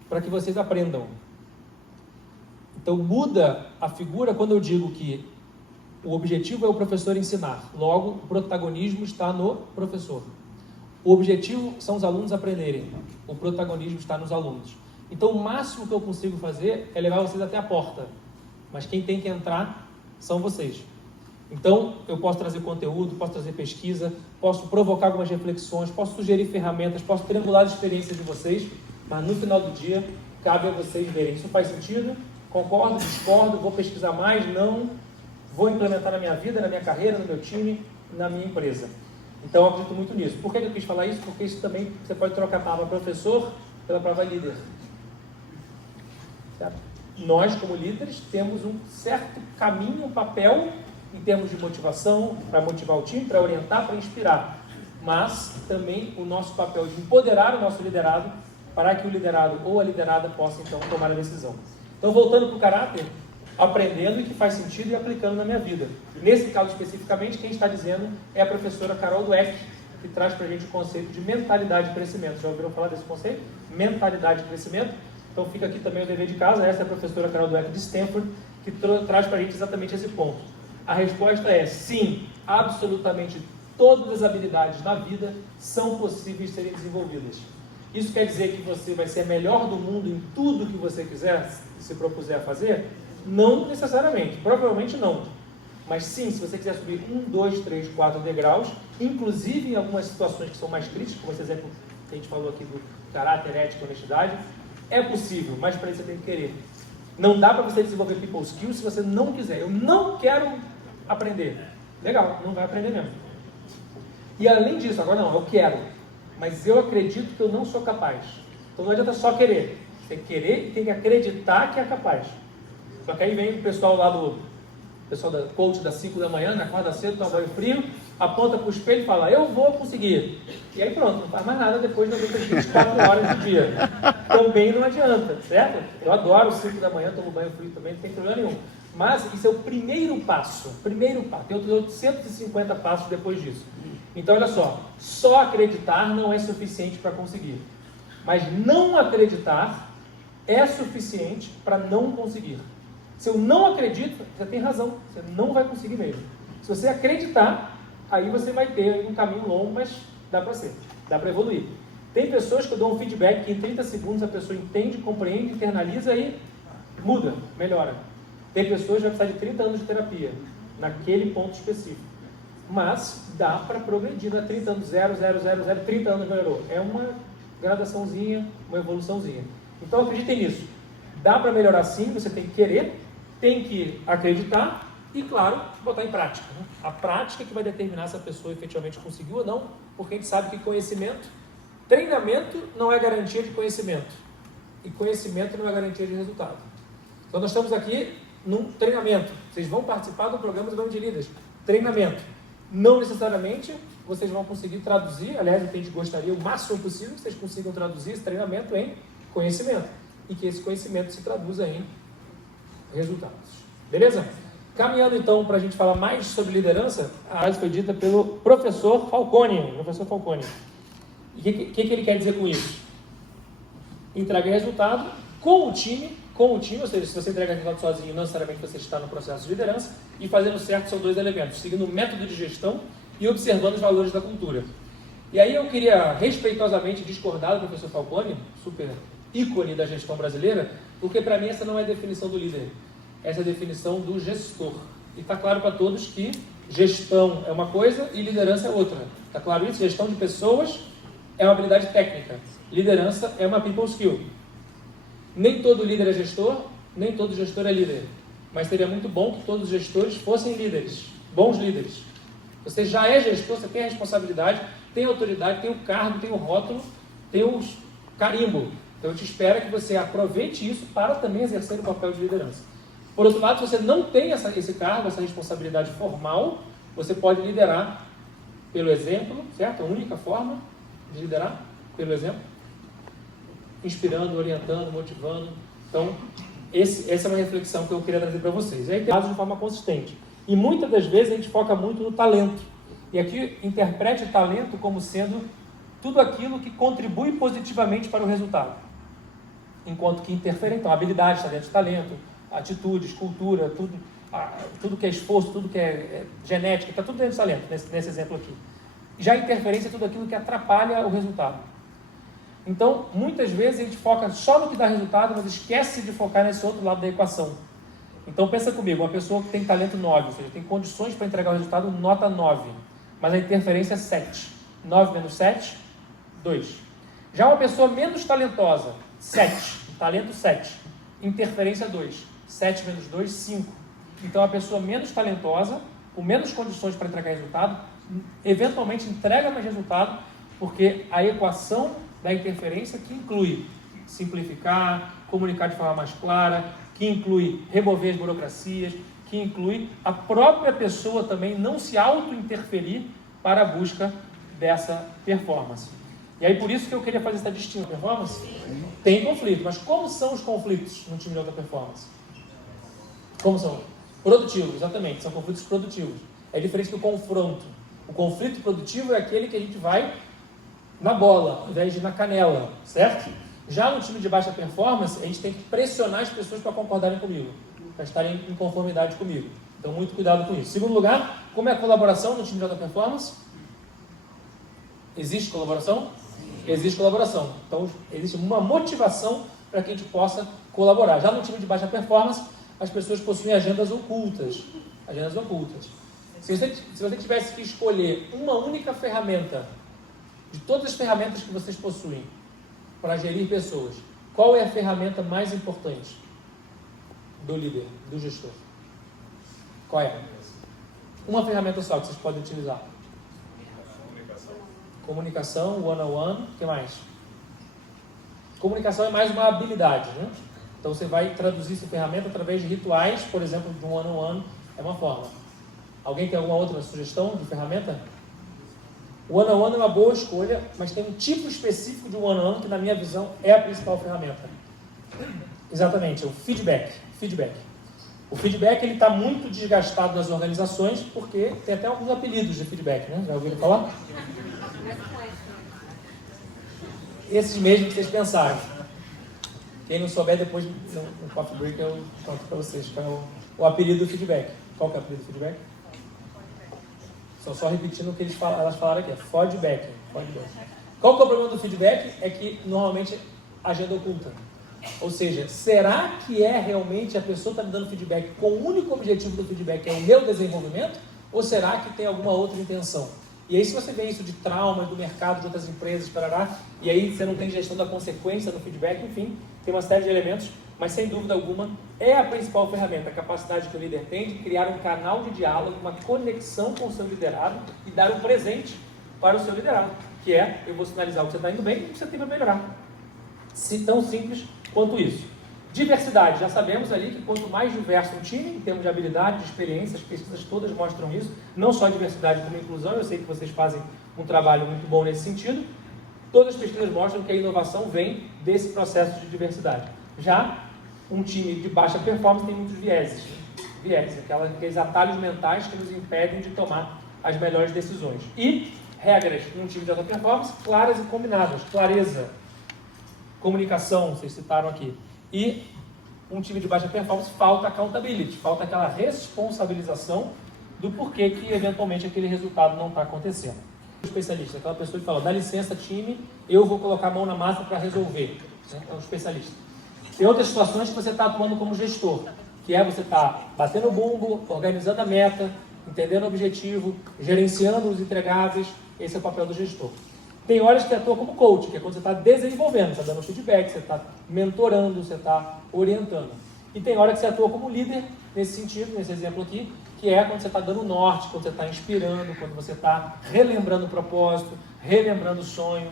para que vocês aprendam. Então muda a figura quando eu digo que o objetivo é o professor ensinar. Logo, o protagonismo está no professor. O objetivo são os alunos aprenderem. O protagonismo está nos alunos. Então o máximo que eu consigo fazer é levar vocês até a porta. Mas quem tem que entrar são vocês. Então eu posso trazer conteúdo, posso trazer pesquisa, posso provocar algumas reflexões, posso sugerir ferramentas, posso triangular as experiências de vocês, mas no final do dia cabe a vocês verem. Isso faz sentido? Concordo, discordo, vou pesquisar mais, não, vou implementar na minha vida, na minha carreira, no meu time, na minha empresa. Então eu acredito muito nisso. Por que eu quis falar isso? Porque isso também, você pode trocar a palavra professor pela palavra líder. Certo? Nós, como líderes, temos um certo caminho, um papel em termos de motivação, para motivar o time, para orientar, para inspirar. Mas também o nosso papel de empoderar o nosso liderado para que o liderado ou a liderada possa, então, tomar a decisão. Então, voltando para o caráter, aprendendo e que faz sentido e aplicando na minha vida. Nesse caso especificamente, quem está dizendo é a professora Carol Dweck, que traz para a gente o conceito de mentalidade de crescimento. Já ouviram falar desse conceito? Mentalidade de crescimento? Então fica aqui também o dever de casa. Essa é a professora Carol Dweck de Stanford, que traz para a gente exatamente esse ponto. A resposta é sim, absolutamente todas as habilidades na vida são possíveis de serem desenvolvidas. Isso quer dizer que você vai ser a melhor do mundo em tudo que você quiser, se propuser a fazer? Não necessariamente, provavelmente não. Mas sim, se você quiser subir 1, 2, 3, 4 degraus, inclusive em algumas situações que são mais críticas, como esse exemplo que a gente falou aqui do caráter, ética e honestidade, é possível, mas para isso você tem que querer. Não dá para você desenvolver people skills se você não quiser. Eu não quero aprender. Legal, não vai aprender mesmo. E além disso, agora não, eu quero, mas eu acredito que eu não sou capaz. Então não adianta só querer. Você tem que querer e tem que acreditar que é capaz. Só que aí vem o pessoal lá pessoal da coach das 5 da manhã, acorda cedo, toma banho frio, aponta para o espelho e fala, eu vou conseguir. E aí pronto, não faz mais nada depois das outras 24 horas do dia. Também não adianta, certo? Eu adoro 5 da manhã, tomo banho frio também, não tem problema nenhum. Mas isso é o primeiro passo. Tem outros 850 passos depois disso. Então olha só acreditar não é suficiente para conseguir. Mas não acreditar é suficiente para não conseguir. Se eu não acredito, você tem razão, você não vai conseguir mesmo. Se você acreditar, aí você vai ter um caminho longo, mas dá para ser, dá para evoluir. Tem pessoas que eu dou um feedback que em 30 segundos a pessoa entende, compreende, internaliza e muda, melhora. Tem pessoas que vai precisar de 30 anos de terapia, naquele ponto específico. Mas dá para progredir, não é 30 anos, 0, 30 anos melhorou. É uma gradaçãozinha, uma evoluçãozinha. Então acreditem nisso. Dá para melhorar sim, você tem que querer, tem que acreditar e, claro, botar em prática. Né? A prática que vai determinar se a pessoa efetivamente conseguiu ou não, porque a gente sabe que treinamento não é garantia de conhecimento. E conhecimento não é garantia de resultado. Então nós estamos aqui num treinamento. Vocês vão participar do programa do de Líderes. Treinamento. Não necessariamente vocês vão conseguir traduzir, aliás, a gente gostaria o máximo possível que vocês consigam traduzir esse treinamento em conhecimento. E que esse conhecimento se traduza em resultados. Beleza? Caminhando então para a gente falar mais sobre liderança, a frase foi dita pelo professor Falcone. E o que ele quer dizer com isso? Entregar resultado com o time, ou seja, se você entregar resultado sozinho, não necessariamente você está no processo de liderança, e fazendo certo são 2 elementos, seguindo o método de gestão e observando os valores da cultura. E aí eu queria respeitosamente discordar do professor Falcone, super ícone da gestão brasileira, porque para mim essa não é a definição do líder, essa é a definição do gestor. E está claro para todos que gestão é uma coisa e liderança é outra. Está claro isso? Gestão de pessoas é uma habilidade técnica, liderança é uma people skill. Nem todo líder é gestor, nem todo gestor é líder, mas seria muito bom que todos os gestores fossem líderes, bons líderes. Você já é gestor, você tem a responsabilidade, tem a autoridade, tem o cargo, tem o rótulo, tem o carimbo. Então, eu te espero que você aproveite isso para também exercer o papel de liderança. Por outro lado, se você não tem esse cargo, essa responsabilidade formal, você pode liderar pelo exemplo, certo? A única forma de liderar pelo exemplo. Inspirando, orientando, motivando. Então, essa é uma reflexão que eu queria trazer para vocês. E aí, tem de forma consistente. E muitas das vezes a gente foca muito no talento. E aqui, interprete o talento como sendo tudo aquilo que contribui positivamente para o resultado. Enquanto que interfere, então, habilidades, talento, atitudes, cultura, tudo que é esforço, tudo que é genética, está tudo dentro do talento, nesse exemplo aqui. Já a interferência é tudo aquilo que atrapalha o resultado. Então, muitas vezes a gente foca só no que dá resultado, mas esquece de focar nesse outro lado da equação. Então, pensa comigo, uma pessoa que tem talento 9, ou seja, tem condições para entregar o resultado, nota 9, mas a interferência é 7. 9 menos 7, 2. Já uma pessoa menos talentosa, 7, talento 7, interferência 2. 7 menos 2, 5. Então, a pessoa menos talentosa, com menos condições para entregar resultado, eventualmente entrega mais resultado, porque a equação da interferência que inclui simplificar, comunicar de forma mais clara, que inclui remover as burocracias, que inclui a própria pessoa também não se auto-interferir para a busca dessa performance. E aí por isso que eu queria fazer essa distinção. Performance? Tem conflito, mas como são os conflitos no time de alta performance? Como são? Produtivos, exatamente, são conflitos produtivos. É diferente do confronto. O conflito produtivo é aquele que a gente vai na bola, ao invés de ir na canela, certo? Já no time de baixa performance, a gente tem que pressionar as pessoas para concordarem comigo, para estarem em conformidade comigo. Então, muito cuidado com isso. Segundo lugar, como é a colaboração no time de alta performance? Existe colaboração? Existe colaboração. Então, existe uma motivação para que a gente possa colaborar. Já no time de baixa performance, as pessoas possuem agendas ocultas. Agendas ocultas. Se você tivesse que escolher uma única ferramenta, de todas as ferramentas que vocês possuem, para gerir pessoas, qual é a ferramenta mais importante do líder, do gestor? Qual é? Uma ferramenta só que vocês podem utilizar. Comunicação, one-on-one, o que mais? Comunicação é mais uma habilidade, né? Então você vai traduzir essa ferramenta através de rituais, por exemplo, de um one-on-one, é uma forma. Alguém tem alguma outra sugestão de ferramenta? O one-on-one é uma boa escolha, mas tem um tipo específico de one-on-one que, na minha visão, é a principal ferramenta. Exatamente, é o feedback. O feedback está muito desgastado nas organizações, porque tem até alguns apelidos de feedback, né? Já ouviram falar? Esses mesmos que vocês pensaram. Quem não souber, depois no coffee break eu conto para vocês qual é o apelido do feedback. Qual que é o apelido do feedback? Estou só repetindo o que elas falaram aqui. É feedback. Qual que é o problema do feedback? É que normalmente agenda oculta. Ou seja, será que é realmente a pessoa está me dando feedback com o único objetivo do feedback é o meu desenvolvimento? Ou será que tem alguma outra intenção? E aí se você vê isso de traumas do mercado, de outras empresas, parará, e aí você não tem gestão da consequência no feedback, enfim, tem uma série de elementos, mas sem dúvida alguma é a principal ferramenta, a capacidade que o líder tem de criar um canal de diálogo, uma conexão com o seu liderado e dar um presente para o seu liderado, que é, eu vou sinalizar o que você está indo bem e o que você tem para melhorar. Tão simples quanto isso. Diversidade, já sabemos ali que quanto mais diverso um time, em termos de habilidade, de experiência, as pesquisas todas mostram isso, não só a diversidade como a inclusão, eu sei que vocês fazem um trabalho muito bom nesse sentido, todas as pesquisas mostram que a inovação vem desse processo de diversidade. Já um time de baixa performance tem muitos vieses, aqueles atalhos mentais que nos impedem de tomar as melhores decisões. E regras num time de alta performance claras e combinadas, clareza, comunicação, vocês citaram aqui. E um time de baixa performance falta accountability, falta aquela responsabilização do porquê que eventualmente aquele resultado não está acontecendo. O especialista, aquela pessoa que fala, dá licença time, eu vou colocar a mão na massa para resolver. É um especialista. Tem outras situações que você está atuando como gestor, que é você estar batendo o bumbo, organizando a meta, entendendo o objetivo, gerenciando os entregáveis, esse é o papel do gestor. Tem horas que atua como coach, que é quando você está desenvolvendo, você está dando feedback, você está mentorando, você está orientando. E tem hora que você atua como líder, nesse sentido, nesse exemplo aqui, que é quando você está dando norte, quando você está inspirando, quando você está relembrando o propósito, relembrando o sonho.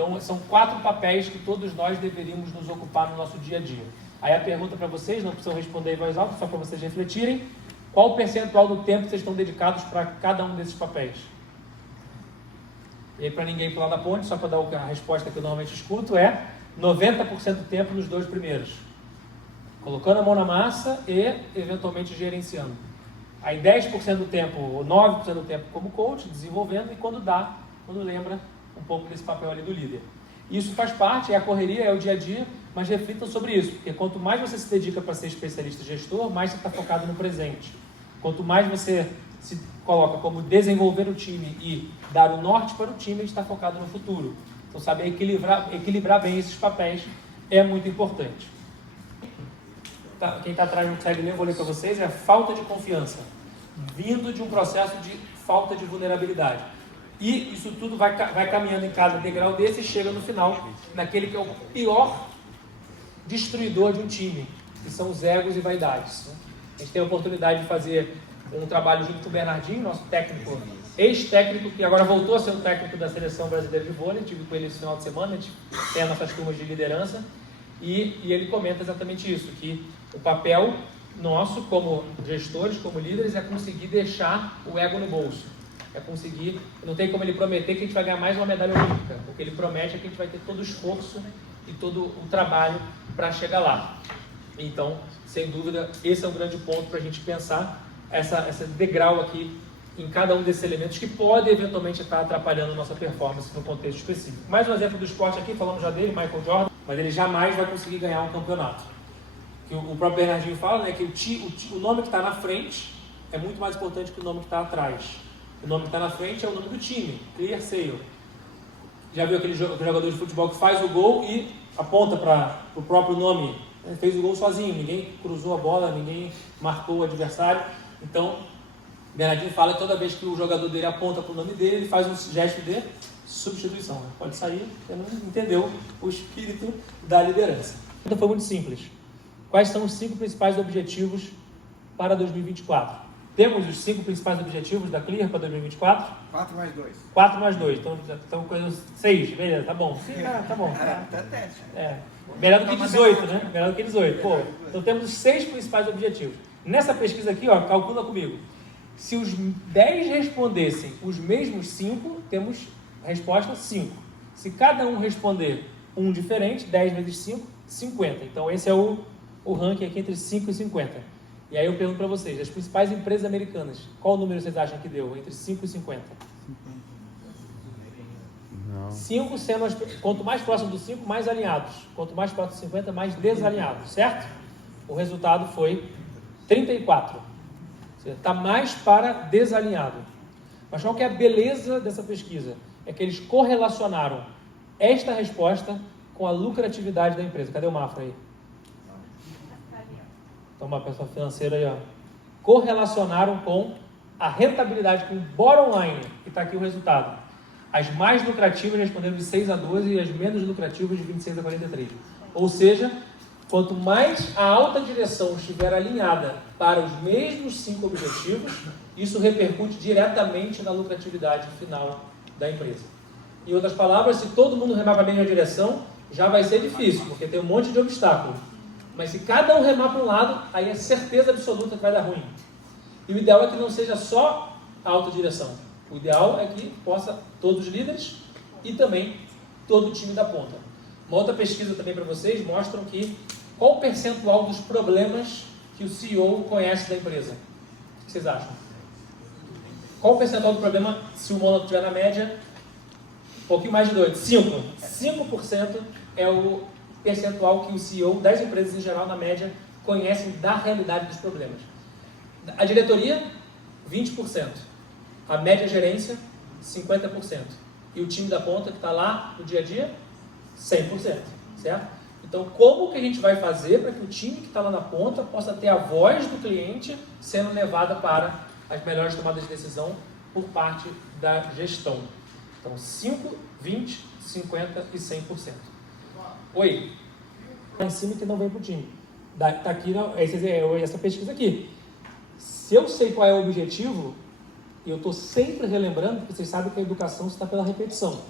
Então, são 4 papéis que todos nós deveríamos nos ocupar no nosso dia a dia. Aí a pergunta para vocês, não precisam responder em voz alta, só para vocês refletirem, qual o percentual do tempo vocês estão dedicados para cada um desses papéis? E aí, para ninguém pular da ponte, só para dar a resposta que eu normalmente escuto, é 90% do tempo nos 2 primeiros. Colocando a mão na massa e, eventualmente, gerenciando. Aí 10% do tempo, ou 9% do tempo como coach, desenvolvendo, e quando dá, quando lembra, um pouco desse papel ali do líder. Isso faz parte, é a correria, é o dia a dia, mas reflitam sobre isso, porque quanto mais você se dedica para ser especialista e gestor, mais você está focado no presente. Quanto mais você se coloca como desenvolver o time e dar o norte para o time, a gente está focado no futuro. Então, saber equilibrar bem esses papéis é muito importante. Quem está atrás não consegue ler, eu vou ler para vocês, é falta de confiança, vindo de um processo de falta de vulnerabilidade. E isso tudo vai caminhando em cada degrau desse e chega no final, naquele que é o pior destruidor de um time, que são os egos e vaidades. A gente tem a oportunidade de fazer um trabalho junto com o Bernardinho, nosso técnico, ex-técnico, que agora voltou a ser um técnico da Seleção Brasileira de Vôlei. Tive com ele esse final de semana, a gente tem as nossas turmas de liderança, e ele comenta exatamente isso, que o papel nosso como gestores, como líderes, é conseguir deixar o ego no bolso. É conseguir, não tem como ele prometer que a gente vai ganhar mais uma medalha olímpica. O que ele promete é que a gente vai ter todo o esforço e todo o trabalho para chegar lá. Então, sem dúvida, esse é um grande ponto para a gente pensar, essa degrau aqui em cada um desses elementos que pode eventualmente estar atrapalhando a nossa performance no contexto específico. Mais um exemplo do esporte aqui, falamos já dele, Michael Jordan, mas ele jamais vai conseguir ganhar um campeonato. Que o próprio Bernardinho fala, né, que o nome que está na frente é muito mais importante que o nome que está atrás. O nome que está na frente é o nome do time, Clear Sale. Já viu aquele jogador de futebol que faz o gol e aponta para o próprio nome? Ele fez o gol sozinho, ninguém cruzou a bola, ninguém marcou o adversário. Então, Bernardinho fala que toda vez que o jogador dele aponta para o nome dele, ele faz um gesto de substituição. Né? Pode sair, porque não entendeu o espírito da liderança. Então foi muito simples. Quais são os 5 principais objetivos para 2024? Temos os 5 principais objetivos da Clear para 2024? 4 mais 2. 4 mais 2. Então, estamos com 6, beleza, tá bom. Sim, tá bom. Melhor do que 18, né? Melhor do que 18. Pô, então temos os 6 principais objetivos. Nessa pesquisa aqui, ó, calcula comigo. Se os 10 respondessem os mesmos 5, temos a resposta 5. Se cada um responder um diferente, 10 vezes 5, 50. Então esse é o ranking aqui entre 5 e 50. E aí eu pergunto para vocês, as principais empresas americanas, qual número vocês acham que deu entre 5 e 50? 5 sendo, quanto mais próximo do 5, mais alinhados. Quanto mais próximo do 50, mais desalinhados, certo? O resultado foi 34. Você está mais para desalinhado. Mas qual que é a beleza dessa pesquisa? É que eles correlacionaram esta resposta com a lucratividade da empresa. Cadê o Mafra aí? Então, uma pessoa financeira aí, ó. Correlacionaram com a rentabilidade, com o bottom line, que está aqui o resultado. As mais lucrativas responderam de 6 a 12 e as menos lucrativas de 26 a 43. Ou seja, quanto mais a alta direção estiver alinhada para os mesmos 5 objetivos, isso repercute diretamente na lucratividade final da empresa. Em outras palavras, se todo mundo remar para a mesma direção, já vai ser difícil, porque tem um monte de obstáculos. Mas se cada um remar para um lado, aí é certeza absoluta que vai dar ruim. E o ideal é que não seja só a alta direção. O ideal é que possa todos os líderes e também todo o time da ponta. Uma outra pesquisa também para vocês mostram que qual o percentual dos problemas que o CEO conhece da empresa? O que vocês acham? Qual o percentual do problema se o Mônaco estiver na média? Um pouquinho mais de 2. 5%. 5% é o percentual que o CEO das empresas em geral, na média, conhecem da realidade dos problemas. A diretoria, 20%. A média gerência, 50%. E o time da ponta que está lá no dia a dia, 100%. Certo? Então, como que a gente vai fazer para que o time que está lá na ponta possa ter a voz do cliente sendo levada para as melhores tomadas de decisão por parte da gestão? Então, 5, 20, 50 e 100%. Oi? Lá em cima que não vem para o time. Está aqui essa pesquisa aqui. Se eu sei qual é o objetivo, e eu estou sempre relembrando, porque vocês sabem que a educação está pela repetição.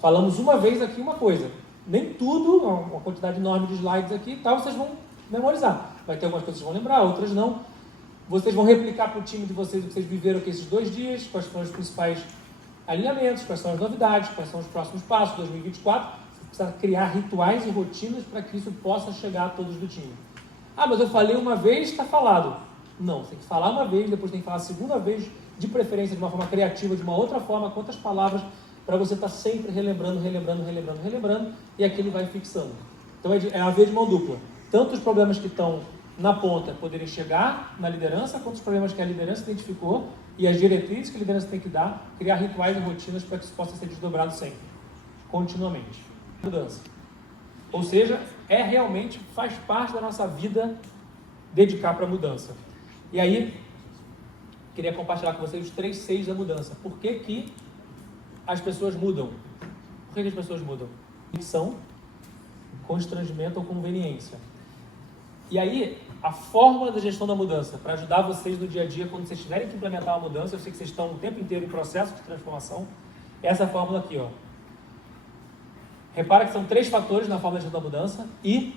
falamos uma vez aqui uma coisa. Nem tudo, uma quantidade enorme de slides aqui e tal, vocês vão memorizar. Vai ter algumas coisas que vocês vão lembrar, outras não. Vocês vão replicar para o time de vocês o que vocês viveram aqui esses 2 dias, quais foram os principais alinhamentos, quais são as novidades, quais são os próximos passos, 2024. Você precisa criar rituais e rotinas para que isso possa chegar a todos do time. Ah, mas eu falei uma vez, está falado. Não, você tem que falar uma vez, depois tem que falar a segunda vez, de preferência de uma forma criativa, de uma outra forma, quantas palavras, para você estar sempre relembrando, e aquilo vai fixando. Então é uma via de mão dupla. Tanto os problemas que estão na ponta poderem chegar na liderança, quanto os problemas que a liderança identificou e as diretrizes que a liderança tem que dar, criar rituais e rotinas para que isso possa ser desdobrado sempre, continuamente. Mudança. Ou seja, realmente faz parte da nossa vida dedicar para a mudança. E aí, queria compartilhar com vocês os 3 Cs da mudança. Por que que as pessoas mudam? Por que as pessoas mudam? Convicção, constrangimento ou conveniência. E aí, a fórmula da gestão da mudança, para ajudar vocês no dia a dia, quando vocês tiverem que implementar uma mudança, eu sei que vocês estão o tempo inteiro em processo de transformação, é essa fórmula aqui, ó. Repara que são 3 fatores na fórmula da gestão da mudança e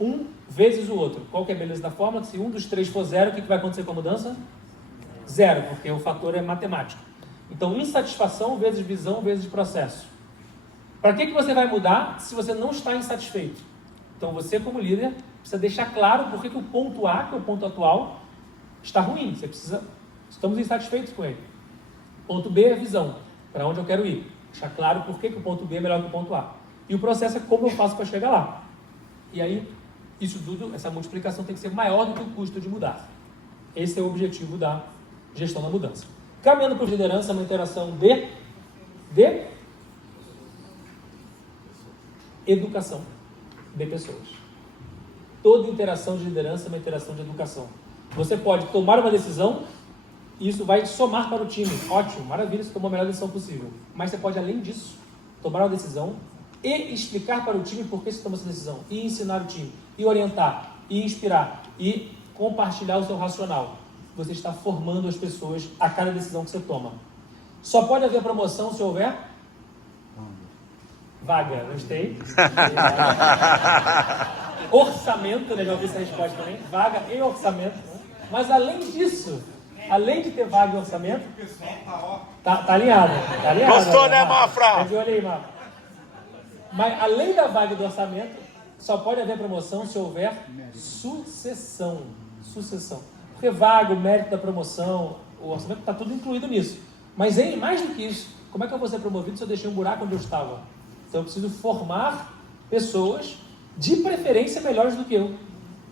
um vezes o outro. Qual que é a beleza da fórmula? Se um dos 3 for 0, o que vai acontecer com a mudança? 0, porque o fator é matemático. Então, insatisfação vezes visão vezes processo. Para que você vai mudar se você não está insatisfeito? Então, você como líder precisa deixar claro por que o ponto A, que é o ponto atual, está ruim. Estamos insatisfeitos com ele. Ponto B é a visão, para onde eu quero ir. Deixar claro por que o ponto B é melhor que o ponto A. E o processo é como eu faço para chegar lá. E aí, isso tudo, essa multiplicação tem que ser maior do que o custo de mudar. Esse é o objetivo da gestão da mudança. Caminhando para a liderança, uma interação de educação de pessoas. Toda interação de liderança é uma interação de educação. Você pode tomar uma decisão e isso vai somar para o time. Ótimo, maravilha, você tomou a melhor decisão possível. Mas você pode, além disso, tomar uma decisão e explicar para o time por que você tomou essa decisão. E ensinar o time, e orientar, e inspirar, e compartilhar o seu racional. Você está formando as pessoas a cada decisão que você toma. Só pode haver promoção se houver vaga, gostei. Orçamento, né? Já ouvi essa resposta também. Vaga e orçamento. Mas além disso, além de ter vaga e orçamento, tá alinhado. Tá alinhado. Gostou, né, Mafra? Olha aí, Mafra. Mas além da vaga e do orçamento, só pode haver promoção se houver sucessão. Porque vaga, o mérito da promoção, o orçamento, está tudo incluído nisso. Mas mais do que isso, como é que eu vou ser promovido se eu deixei um buraco onde eu estava? Então eu preciso formar pessoas, de preferência, melhores do que eu.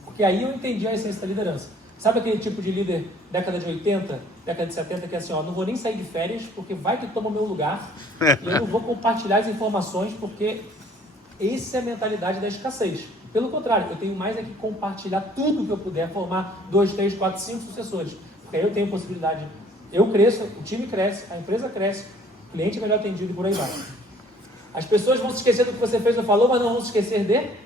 Porque aí eu entendi a essência da liderança. Sabe aquele tipo de líder década de 80, década de 70, que é assim, ó, não vou nem sair de férias, porque vai que toma o meu lugar, e eu não vou compartilhar as informações, porque essa é a mentalidade da escassez. Pelo contrário, eu tenho mais é que compartilhar tudo que eu puder, formar 2, 3, 4, 5 sucessores. Porque aí eu tenho possibilidade, eu cresço, o time cresce, a empresa cresce, o cliente é melhor atendido e por aí vai. As pessoas vão se esquecer do que você fez ou falou, mas não vão se esquecer de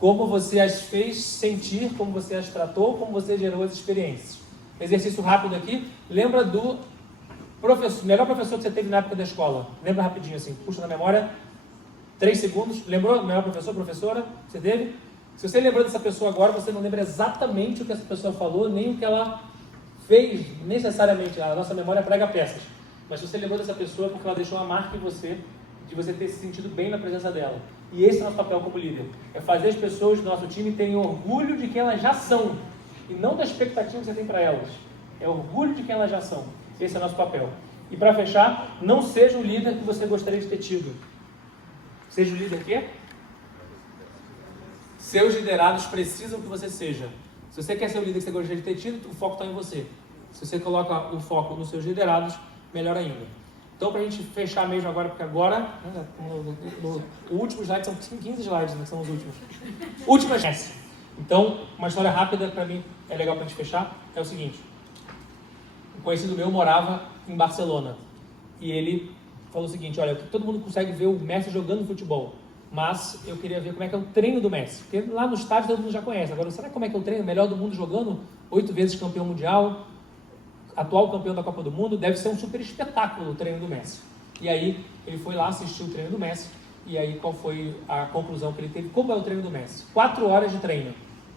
como você as fez sentir, como você as tratou, como você gerou as experiências. Exercício rápido aqui. Lembra do melhor professor que você teve na época da escola? Lembra rapidinho assim, puxa na memória, 3 segundos. Lembrou? Melhor professor, professora que você teve? Se você lembrou dessa pessoa agora, você não lembra exatamente o que essa pessoa falou, nem o que ela fez, necessariamente. A nossa memória prega peças. Mas se você lembrou dessa pessoa, é porque ela deixou uma marca em você, de você ter se sentido bem na presença dela. E esse é o nosso papel como líder. É fazer as pessoas do nosso time terem orgulho de quem elas já são. E não da expectativa que você tem para elas. É orgulho de quem elas já são. Esse é o nosso papel. E para fechar, não seja o líder que você gostaria de ter tido. Seja o líder que seus liderados precisam que você seja. Se você quer ser o líder que você gostaria de ter tido, o foco está em você. Se você coloca o foco nos seus liderados, melhor ainda. Então, para a gente fechar mesmo agora, porque agora, o último slide são 15 slides, né, que são os últimos. Última chance. Então, uma história rápida, para mim, é legal para a gente fechar, é o seguinte. Um conhecido meu morava em Barcelona, e ele falou o seguinte, olha, todo mundo consegue ver o Messi jogando futebol, mas eu queria ver como é que é o treino do Messi, porque lá no estádio todo mundo já conhece. Agora, será como é que é o treino? Melhor do mundo jogando, 8 vezes campeão mundial, atual campeão da Copa do Mundo, deve ser um super espetáculo o treino do Messi. E aí ele foi lá, assistiu o treino do Messi, e aí qual foi a conclusão que ele teve? Como é o treino do Messi? 4 horas de treino.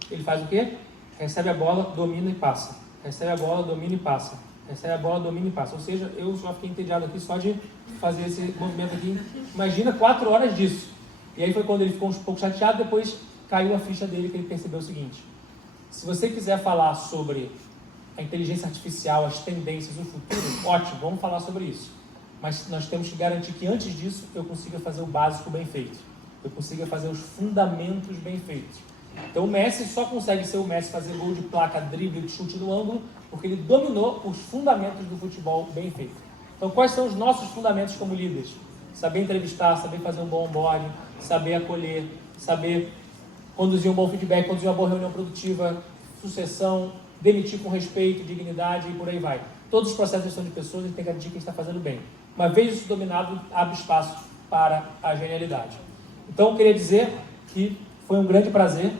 Ele faz o quê? Recebe a bola, domina e passa. Recebe a bola, domina e passa. Recebe a bola, domina e passa. Ou seja, eu já fiquei entediado aqui só de fazer esse movimento aqui. Imagina 4 horas disso. E aí foi quando ele ficou um pouco chateado, depois caiu a ficha dele, que ele percebeu o seguinte: se você quiser falar sobre a inteligência artificial, as tendências, o futuro, ótimo, vamos falar sobre isso. Mas nós temos que garantir que antes disso eu consiga fazer o básico bem feito. Eu consiga fazer os fundamentos bem feitos. Então o Messi só consegue ser o Messi, fazer gol de placa, drible, de chute no ângulo, porque ele dominou os fundamentos do futebol bem feito. Então quais são os nossos fundamentos como líderes? Saber entrevistar, saber fazer um bom onboarding, saber acolher, saber conduzir um bom feedback, conduzir uma boa reunião produtiva, sucessão, demitir com respeito, dignidade e por aí vai. Todos os processos de gestão de pessoas, a gente tem que garantir que a gente está fazendo bem. Uma vez isso dominado, abre espaço para a genialidade. Então, eu queria dizer que foi um grande prazer.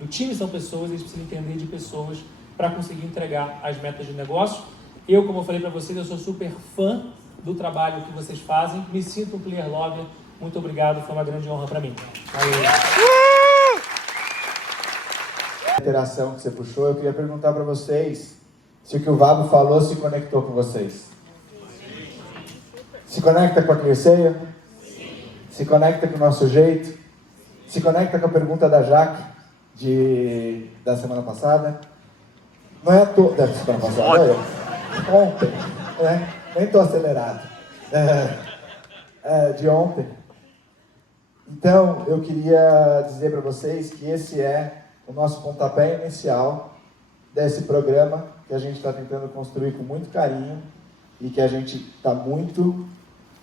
O time são pessoas, eles precisam entender de pessoas para conseguir entregar as metas de negócio. Eu, como eu falei para vocês, eu sou super fã do trabalho que vocês fazem. Me sinto um player lover. Muito obrigado, foi uma grande honra para mim. Valeu. A interação que você puxou, eu queria perguntar para vocês se o que o Vabo falou se conectou com vocês. Se conecta com a Clearceia? Se conecta com o nosso jeito? Se conecta com a pergunta da Jaque da semana passada? Não é da semana passada, ontem, né? Nem estou acelerado. De ontem. Então, eu queria dizer para vocês que esse é o nosso pontapé inicial desse programa que a gente está tentando construir com muito carinho e que a gente está muito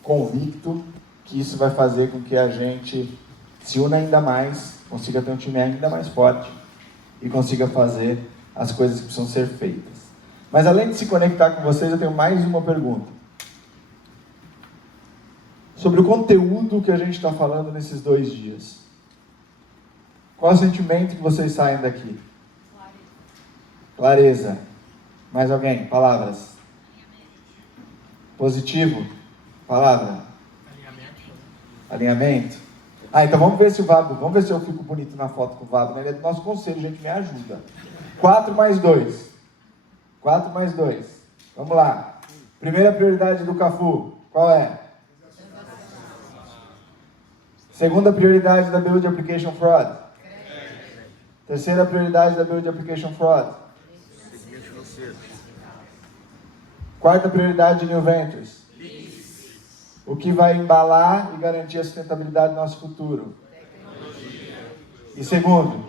convicto que isso vai fazer com que a gente se una ainda mais, consiga ter um time ainda mais forte e consiga fazer as coisas que precisam ser feitas. Mas além de se conectar com vocês, eu tenho mais uma pergunta. Sobre o conteúdo que a gente está falando nesses 2 dias. Qual é o sentimento que vocês saem daqui? Clareza. Mais alguém? Palavras. Positivo? Palavra. Alinhamento. Então vamos ver se o Vabo, vamos ver se eu fico bonito na foto com o Vabo, né? Ele é do nosso conselho, gente, me ajuda. 4 mais 2. 4 mais 2. Vamos lá. Primeira prioridade do Cafu, qual é? Segunda prioridade da Build Application Fraud. Terceira prioridade da Build Application Fraud. Quarta prioridade de New Ventures. O que vai embalar e garantir a sustentabilidade do nosso futuro. E segundo,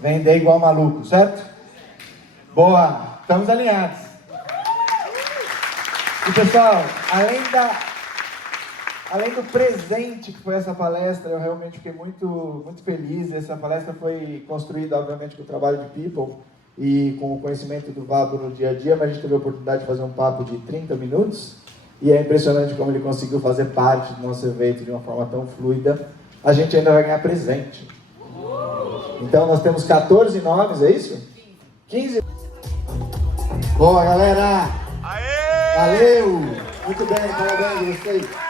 vender igual maluco, certo? Boa, estamos alinhados. E pessoal, além do presente que foi essa palestra, eu realmente fiquei muito feliz. Essa palestra foi construída, obviamente, com o trabalho de People e com o conhecimento do Vabo no dia a dia, mas a gente teve a oportunidade de fazer um papo de 30 minutos e é impressionante como ele conseguiu fazer parte do nosso evento de uma forma tão fluida. A gente ainda vai ganhar presente. Então, nós temos 14 nomes, é isso? 15. Boa, galera! Aê! Valeu! Muito bem, parabéns a vocês.